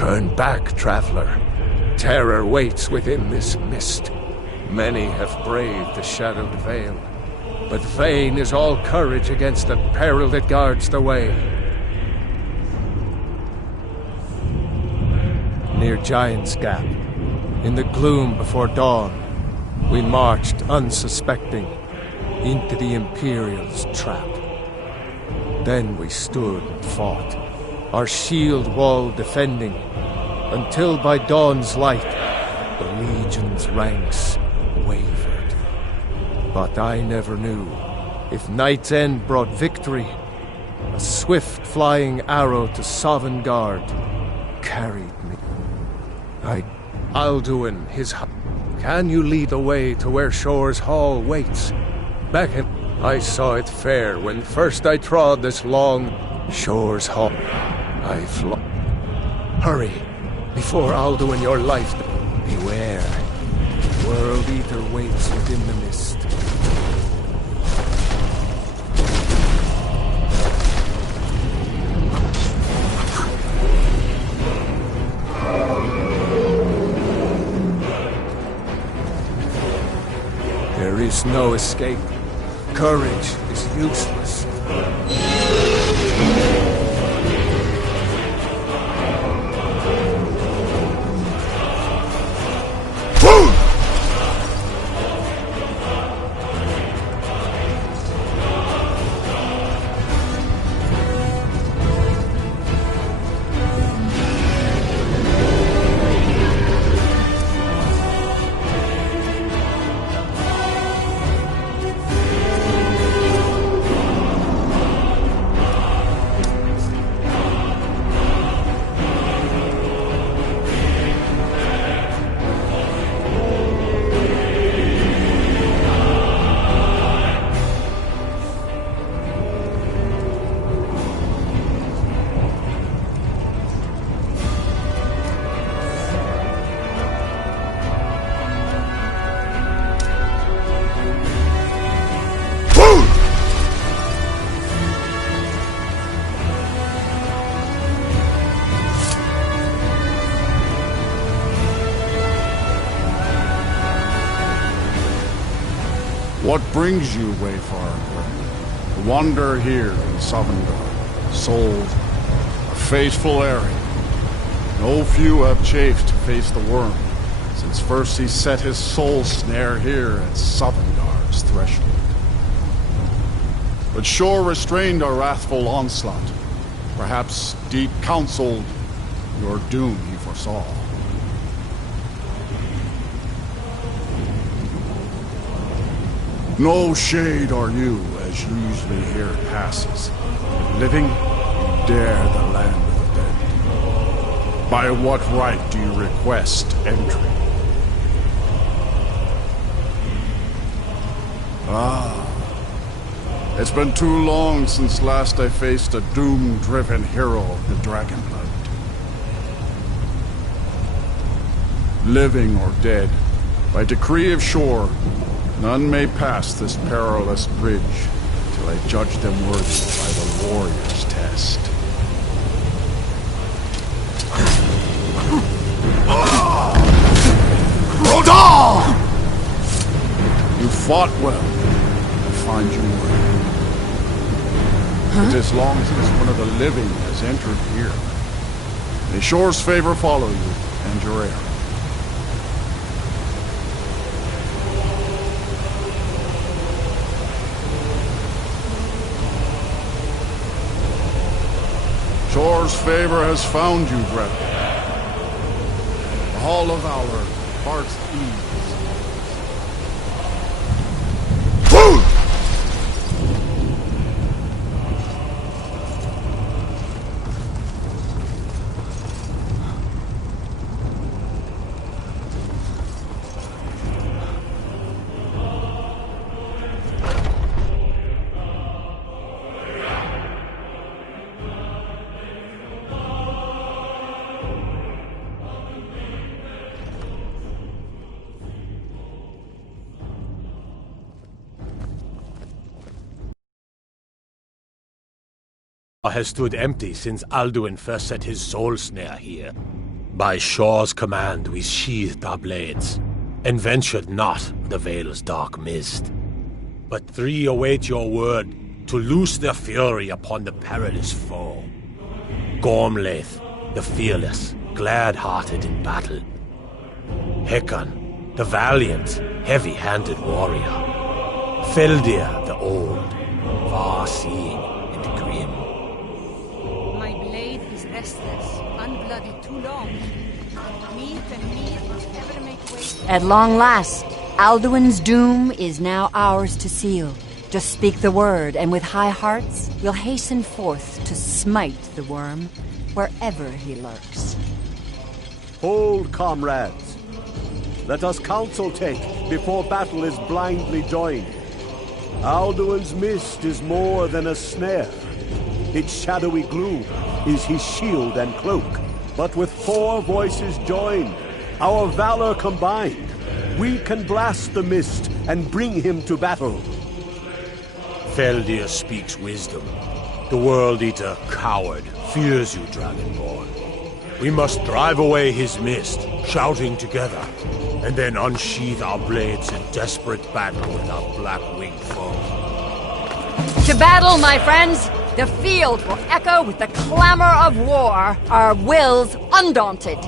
Turn back, traveler. Terror waits within this mist. Many have braved the shadowed veil, but vain is all courage against the peril that guards the way. Near Giant's Gap, in the gloom before dawn, we marched unsuspecting into the Imperial's trap. Then we stood and fought, our shield wall defending, until by dawn's light the Legion's ranks wavered. But I never knew if Night's End brought victory. A swift flying arrow to Sovngarde carried me. Alduin, his... Can you lead the way to where Shore's Hall waits? Beckon. I saw it fair when first I trod this long Shore's Hall. I Hurry, before Alduin your life. Beware. World Eater waits within the mist. There is no escape. Courage is useless. What brings you, Wayfarer, to wander here in Sovngarde, sold a faithful erring? No few have chafed to face the worm, since first he set his soul snare here at Sovngarde's threshold. But Shore restrained our wrathful onslaught. Perhaps deep counseled your doom he foresaw. No shade are you, as usually here passes. Living, you dare the land of the dead. By what right do you request entry? Ah, it's been too long since last I faced a doom-driven hero of the Dragonblood. Living or dead, by decree of Shore, none may pass this perilous bridge till I judge them worthy by the warrior's test. Rodal! You fought well. I find you worthy. But as long as one of the living has entered here, may Shore's favor follow you and your heir. Shore's favor has found you, brethren. The Hall of Valor, Bart's Ease. has stood empty since Alduin first set his soul snare here. By Shaw's command we sheathed our blades, and ventured not the Vale's dark mist. But three await your word to loose their fury upon the perilous foe. Gormlaith, the fearless, glad-hearted in battle. Hekon, the valiant, heavy-handed warrior. Feldir, the old, far-seeing and grim. My blade is restless, unblooded too long. Meat and meat must ever make way. At long last, Alduin's doom is now ours to seal. Just speak the word, and with high hearts, we'll hasten forth to smite the worm wherever he lurks. Hold, comrades. Let us counsel take before battle is blindly joined. Alduin's mist is more than a snare. Its shadowy gloom is his shield and cloak. But with 4 voices joined, our valor combined, we can blast the mist and bring him to battle. Feldir speaks wisdom. The World Eater, coward, fears you, Dragonborn. We must drive away his mist, shouting together, and then unsheath our blades in desperate battle with our black-winged foe. To battle, my friends! The field will echo with the clamor of war, our wills undaunted.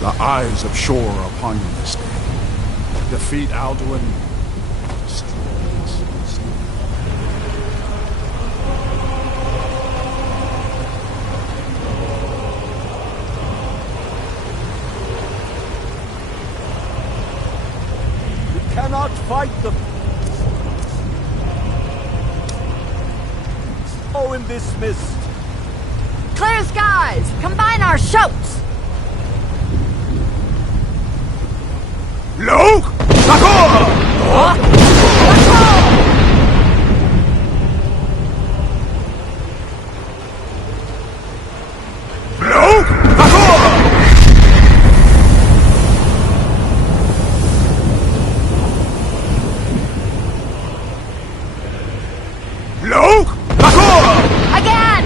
The eyes of Shor are upon you this day. Defeat Alduin. Destroy us. We cannot fight them. Oh, in this mist. Clear skies! Combine our shouts! Look! Again!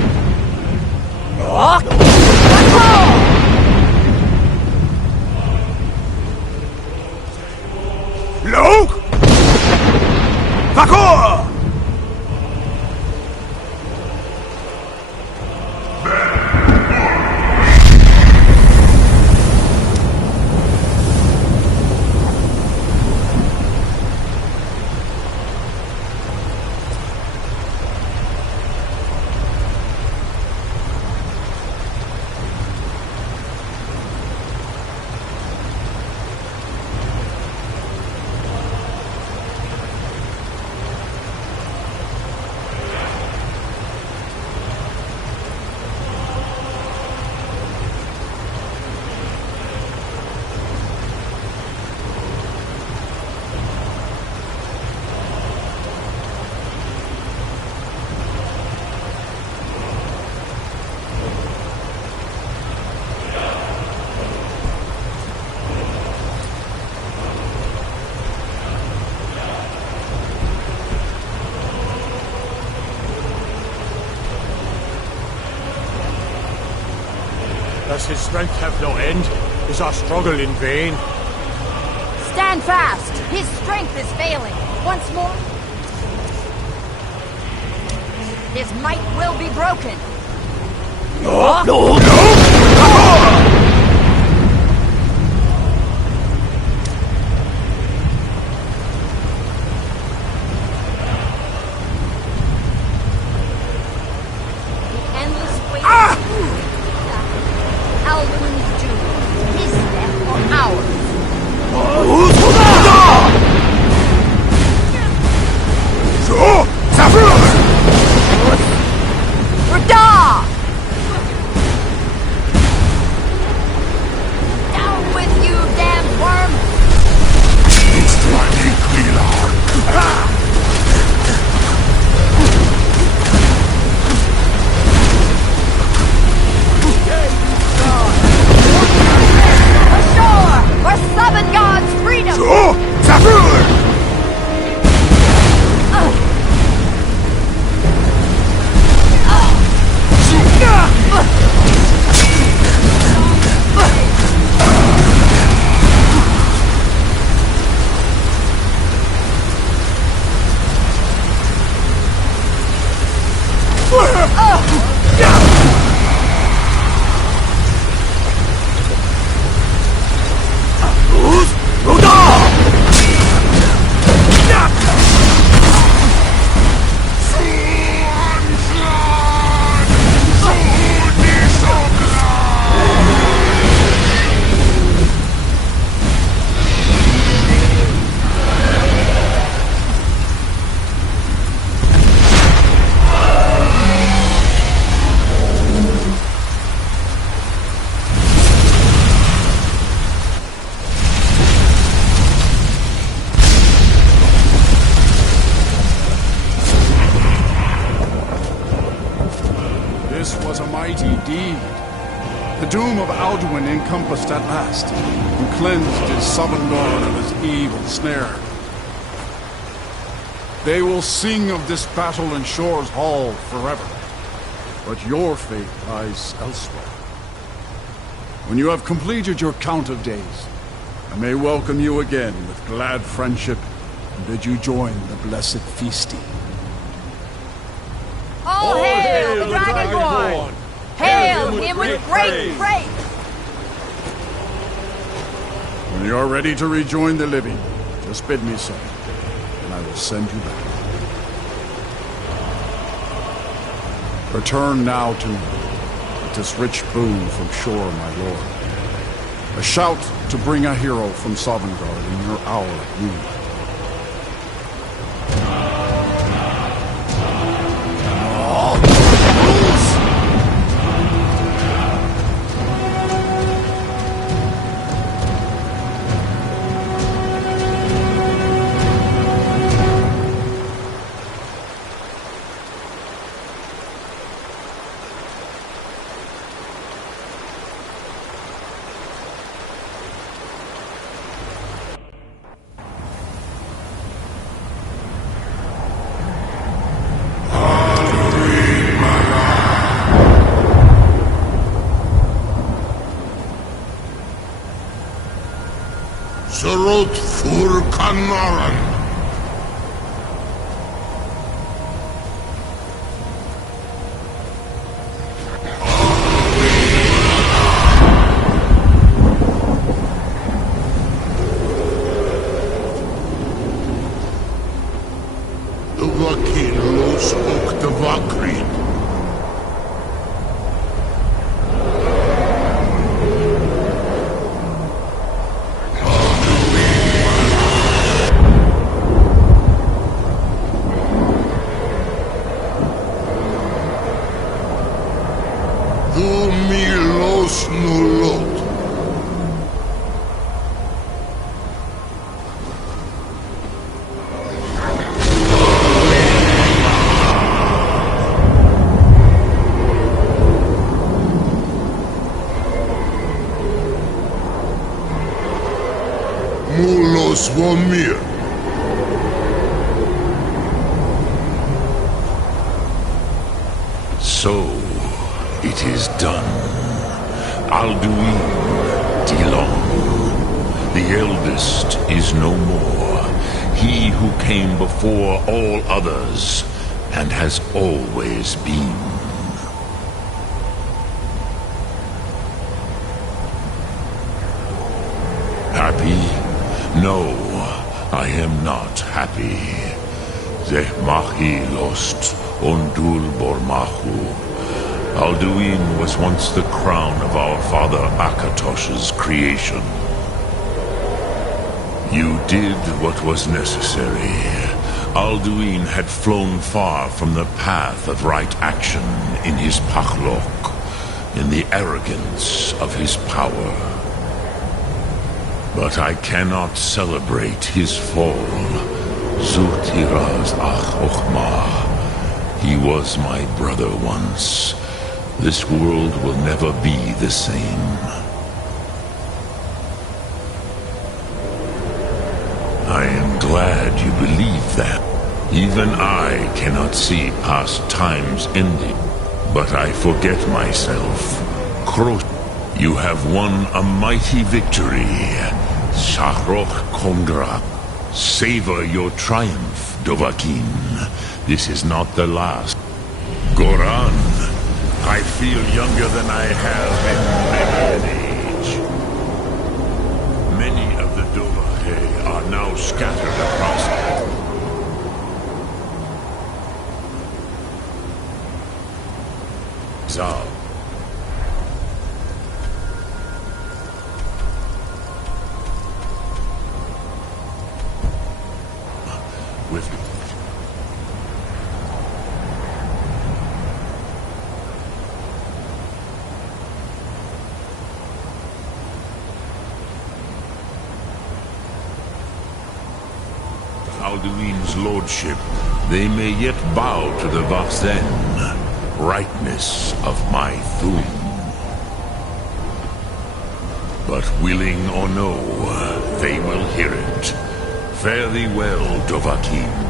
Does his strength have no end? Is our struggle in vain? Stand fast! His strength is failing. Once more. His might will be broken. indeed. The doom of Alduin encompassed at last, and cleansed his Sovngarde of his evil snare. They will sing of this battle in Shor's Hall forever, but your fate lies elsewhere. When you have completed your count of days, I may welcome you again with glad friendship and bid you join the blessed feasting. All hail the Dragonborn! Hail him with great praise! When you are ready to rejoin the living, just bid me so, and I will send you back. Return now to me with this rich boon from Shor, my lord. A shout to bring a hero from Sovngarde in your hour of need. Sorot Fur Kanaran. The Vakil Los Ok the Vakrid. Mulos Wamir. So, it is done. Alduin Dilong, the eldest, is no more. He who came before all others, and has always been. Happy? No, I am not happy. Zehmachi lost Ondul Bormahu. Alduin was once the crown of our father Akatosh's creation. You did what was necessary. Alduin had flown far from the path of right action in his Pachlok, in the arrogance of his power. But I cannot celebrate his fall. Zutiraz Ach Ochmah. He was my brother once. This world will never be the same. I am glad you believe that. Even I cannot see past time's ending. But I forget myself. Krosh, you have won a mighty victory. Shahroch Kondra. Savor your triumph, Dovahkiin. This is not the last. Goran, I feel younger than I have in many an age. Many of the Dovahkiin are now scattered across Zal. With Alduin's lordship, they may yet bow to the Vaxen, rightness of my Thum. willing or no, they will hear it. Fare thee well, Dovahkiin.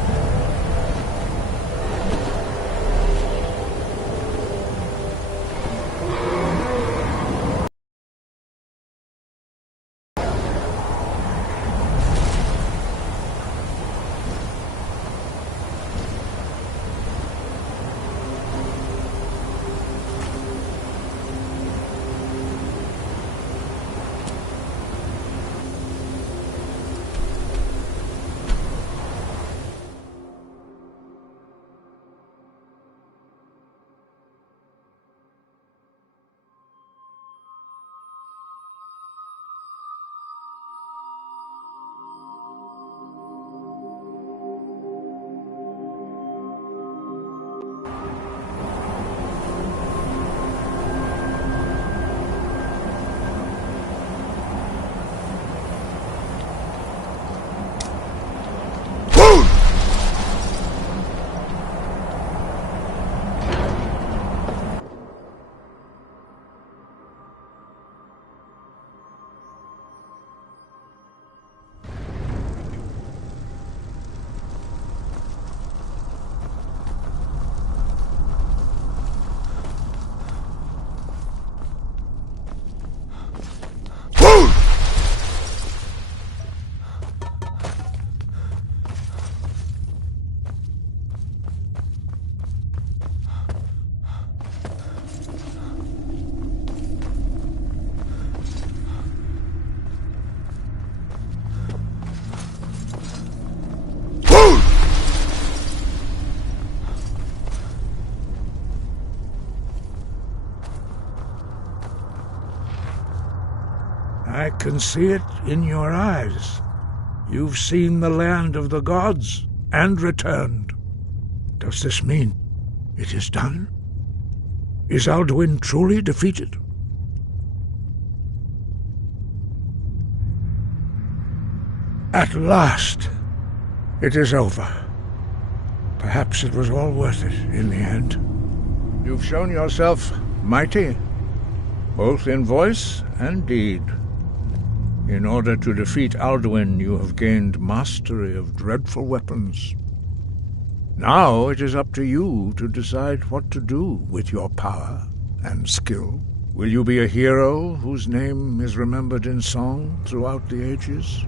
I can see it in your eyes. You've seen the land of the gods and returned. Does this mean it is done? Is Alduin truly defeated? At last, it is over. Perhaps it was all worth it in the end. You've shown yourself mighty, both in voice and deed. In order to defeat Alduin, you have gained mastery of dreadful weapons. Now it is up to you to decide what to do with your power and skill. Will you be a hero whose name is remembered in song throughout the ages?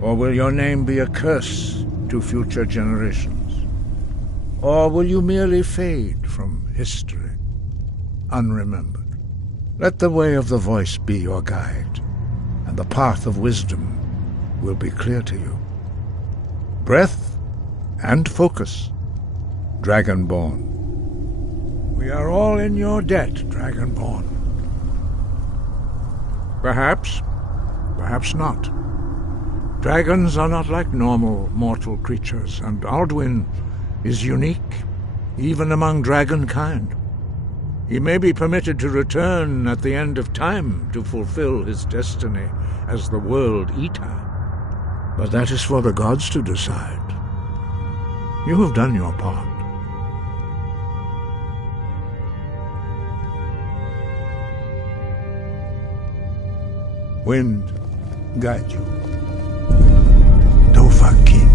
Or will your name be a curse to future generations? Or will you merely fade from history, unremembered? Let the way of the voice be your guide, and the path of wisdom will be clear to you. Breath and focus, Dragonborn. We are all in your debt, Dragonborn. Perhaps, perhaps not. Dragons are not like normal mortal creatures, and Alduin is unique, even among dragonkind. He may be permitted to return at the end of time to fulfill his destiny as the World Eater. But that is for the gods to decide. You have done your part. Wind, guide you. Dovahkiin.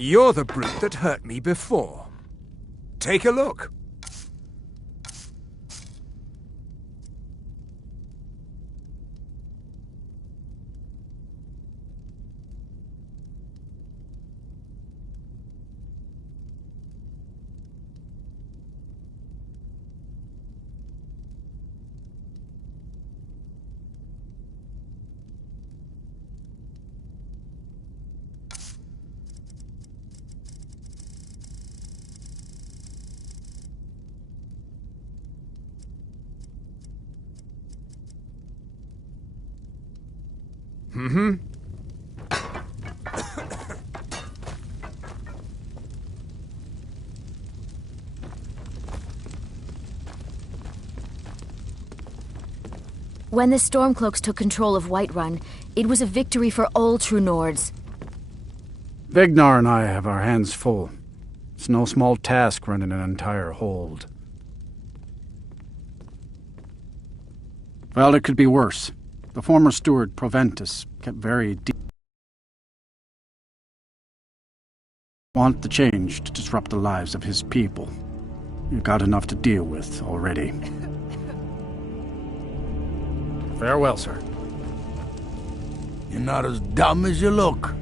You're the brute that hurt me before. Take a look. Mm-hmm. When the Stormcloaks took control of Whiterun, it was a victory for all true Nords. Vignar and I have our hands full. It's no small task running an entire hold. Well, it could be worse. The former steward, Proventus, kept very deep. Want the change to disrupt the lives of his people. You've got enough to deal with already. Farewell, sir. You're not as dumb as you look.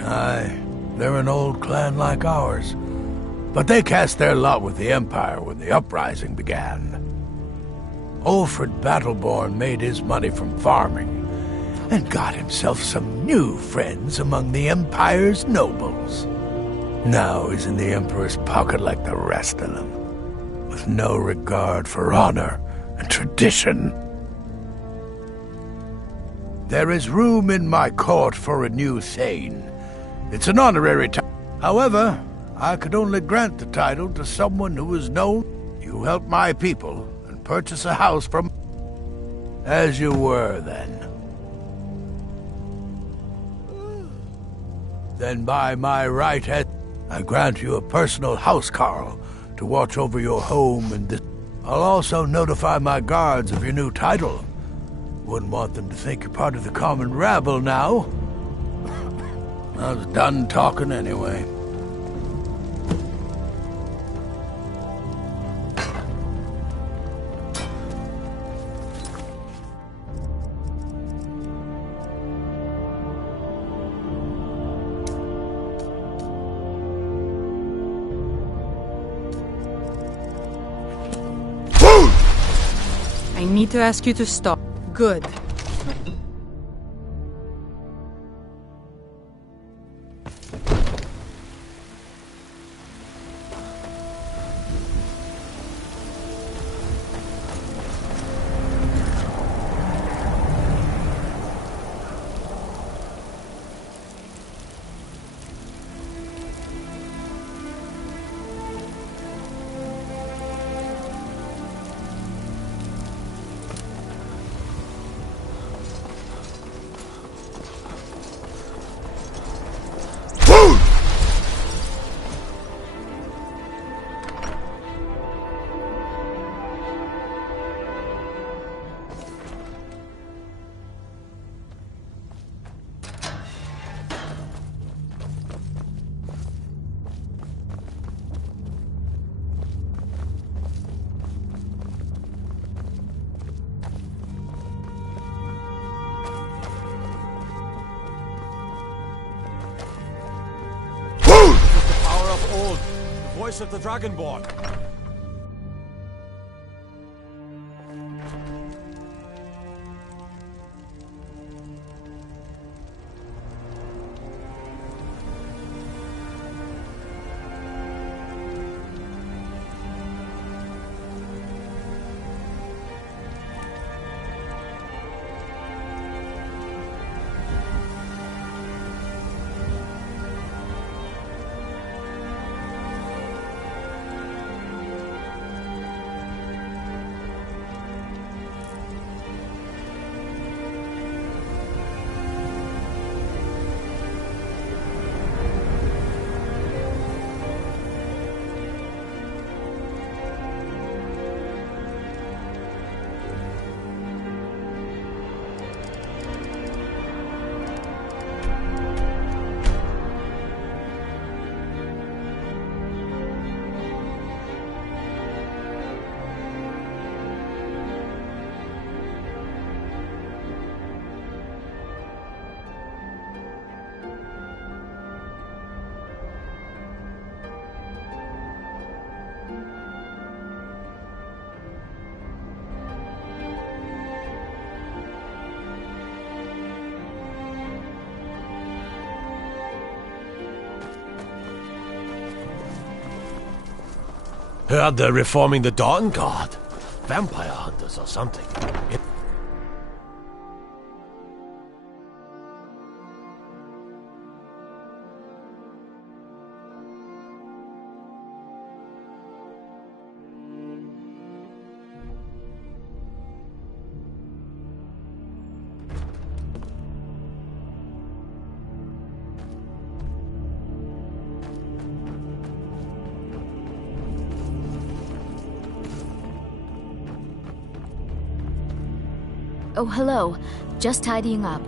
Aye, they're an old clan like ours. But they cast their lot with the Empire when the uprising began. Ulfred Battleborn made his money from farming, and got himself some new friends among the Empire's nobles. Now he's in the Emperor's pocket like the rest of them, with no regard for honor and tradition. There is room in my court for a new Thane. It's an honorary title. However, I could only grant the title to someone who is known. You help my people and purchase a house from... as you were then. Then by my right hand, I grant you a personal housecarl to watch over your home and this. I'll also notify my guards of your new title. Wouldn't want them to think you're part of the common rabble now. I was done talking anyway. I need to ask you to stop. Good. Of the Dragonborn. Heard they're reforming the Dawn Guard. Vampire hunters or something. Oh, hello. Just tidying up.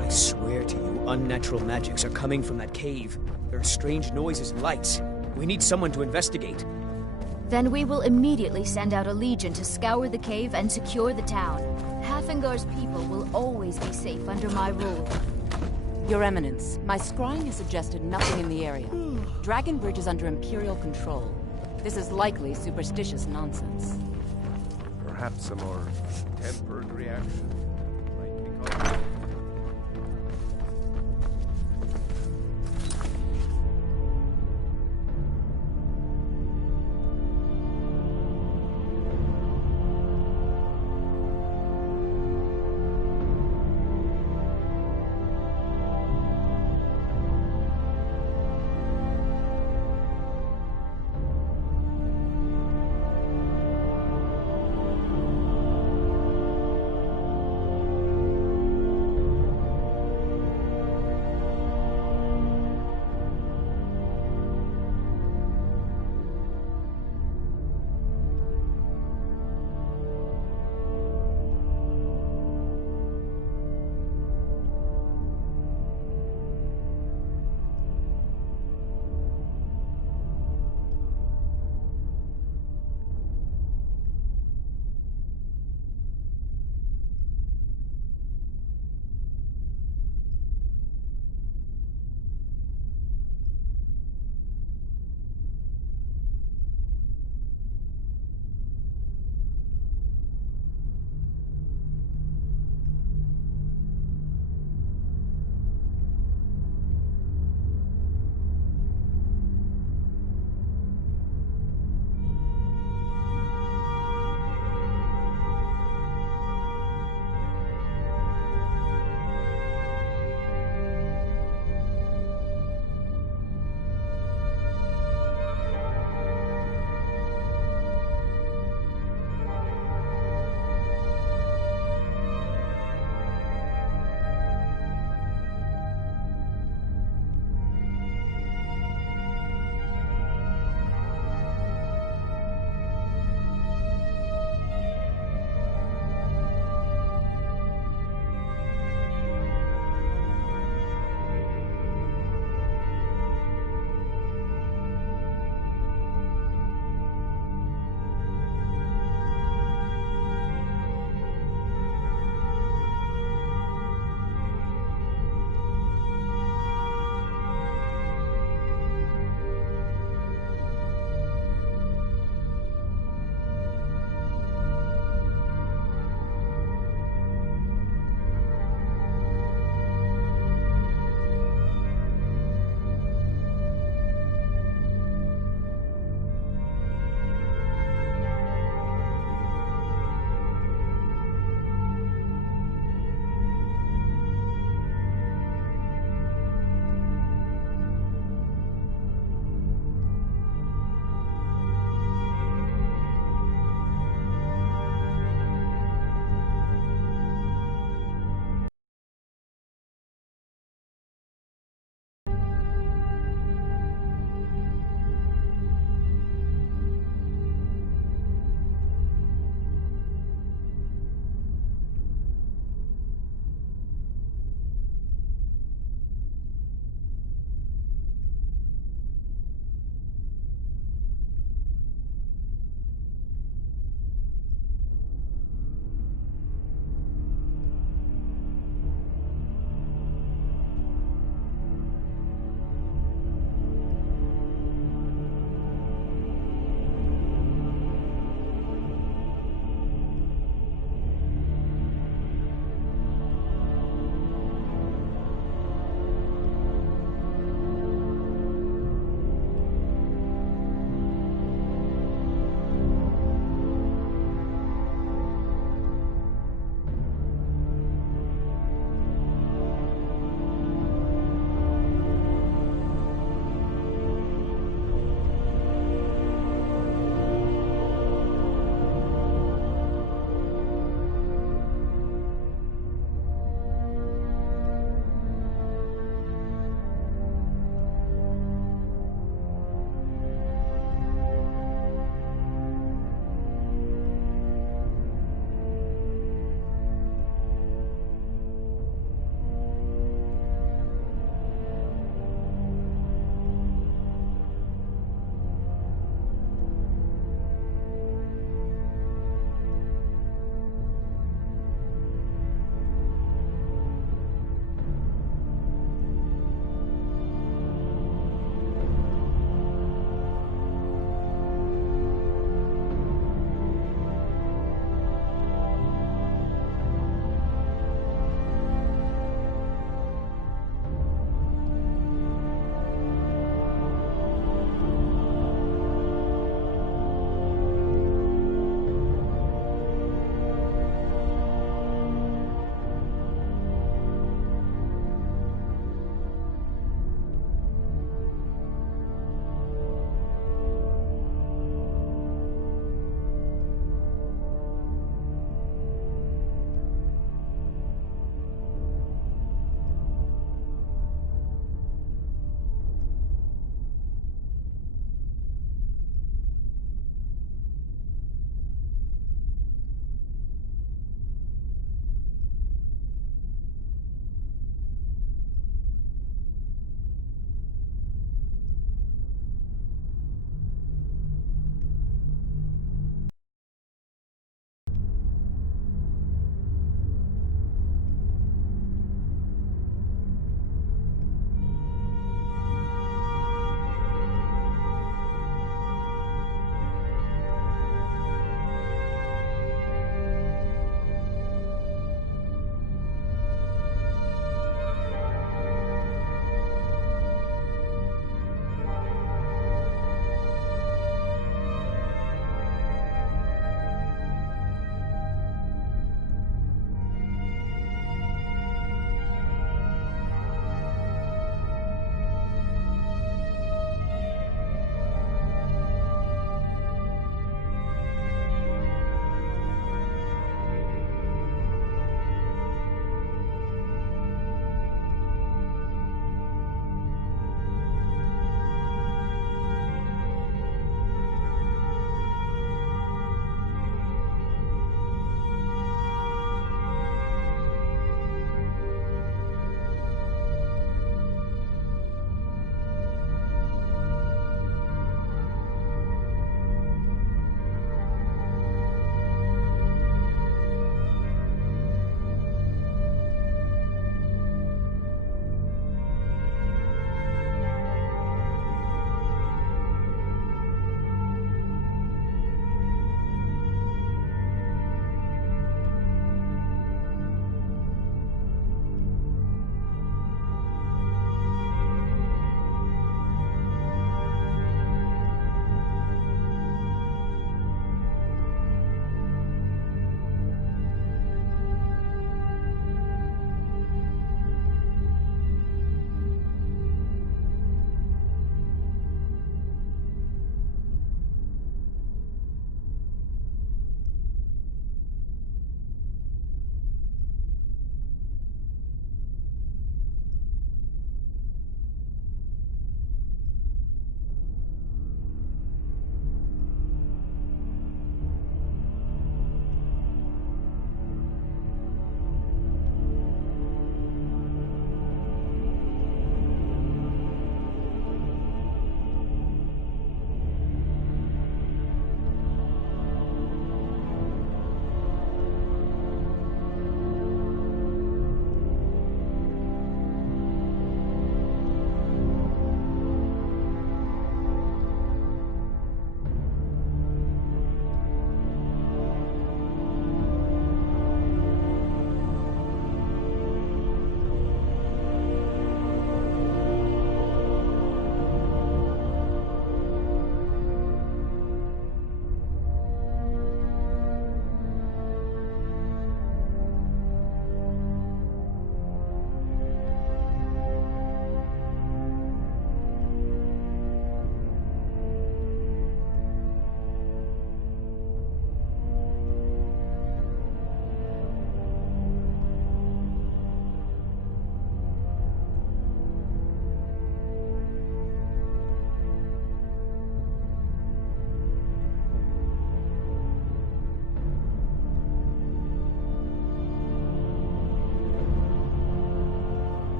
I swear to you, unnatural magics are coming from that cave. There are strange noises and lights. We need someone to investigate. Then we will immediately send out a legion to scour the cave and secure the town. Hafingar's people will always be safe under my rule. Your Eminence, my scrying has suggested nothing in the area. Dragonbridge is under Imperial control. This is likely superstitious nonsense. Perhaps a more tempered reaction might be called.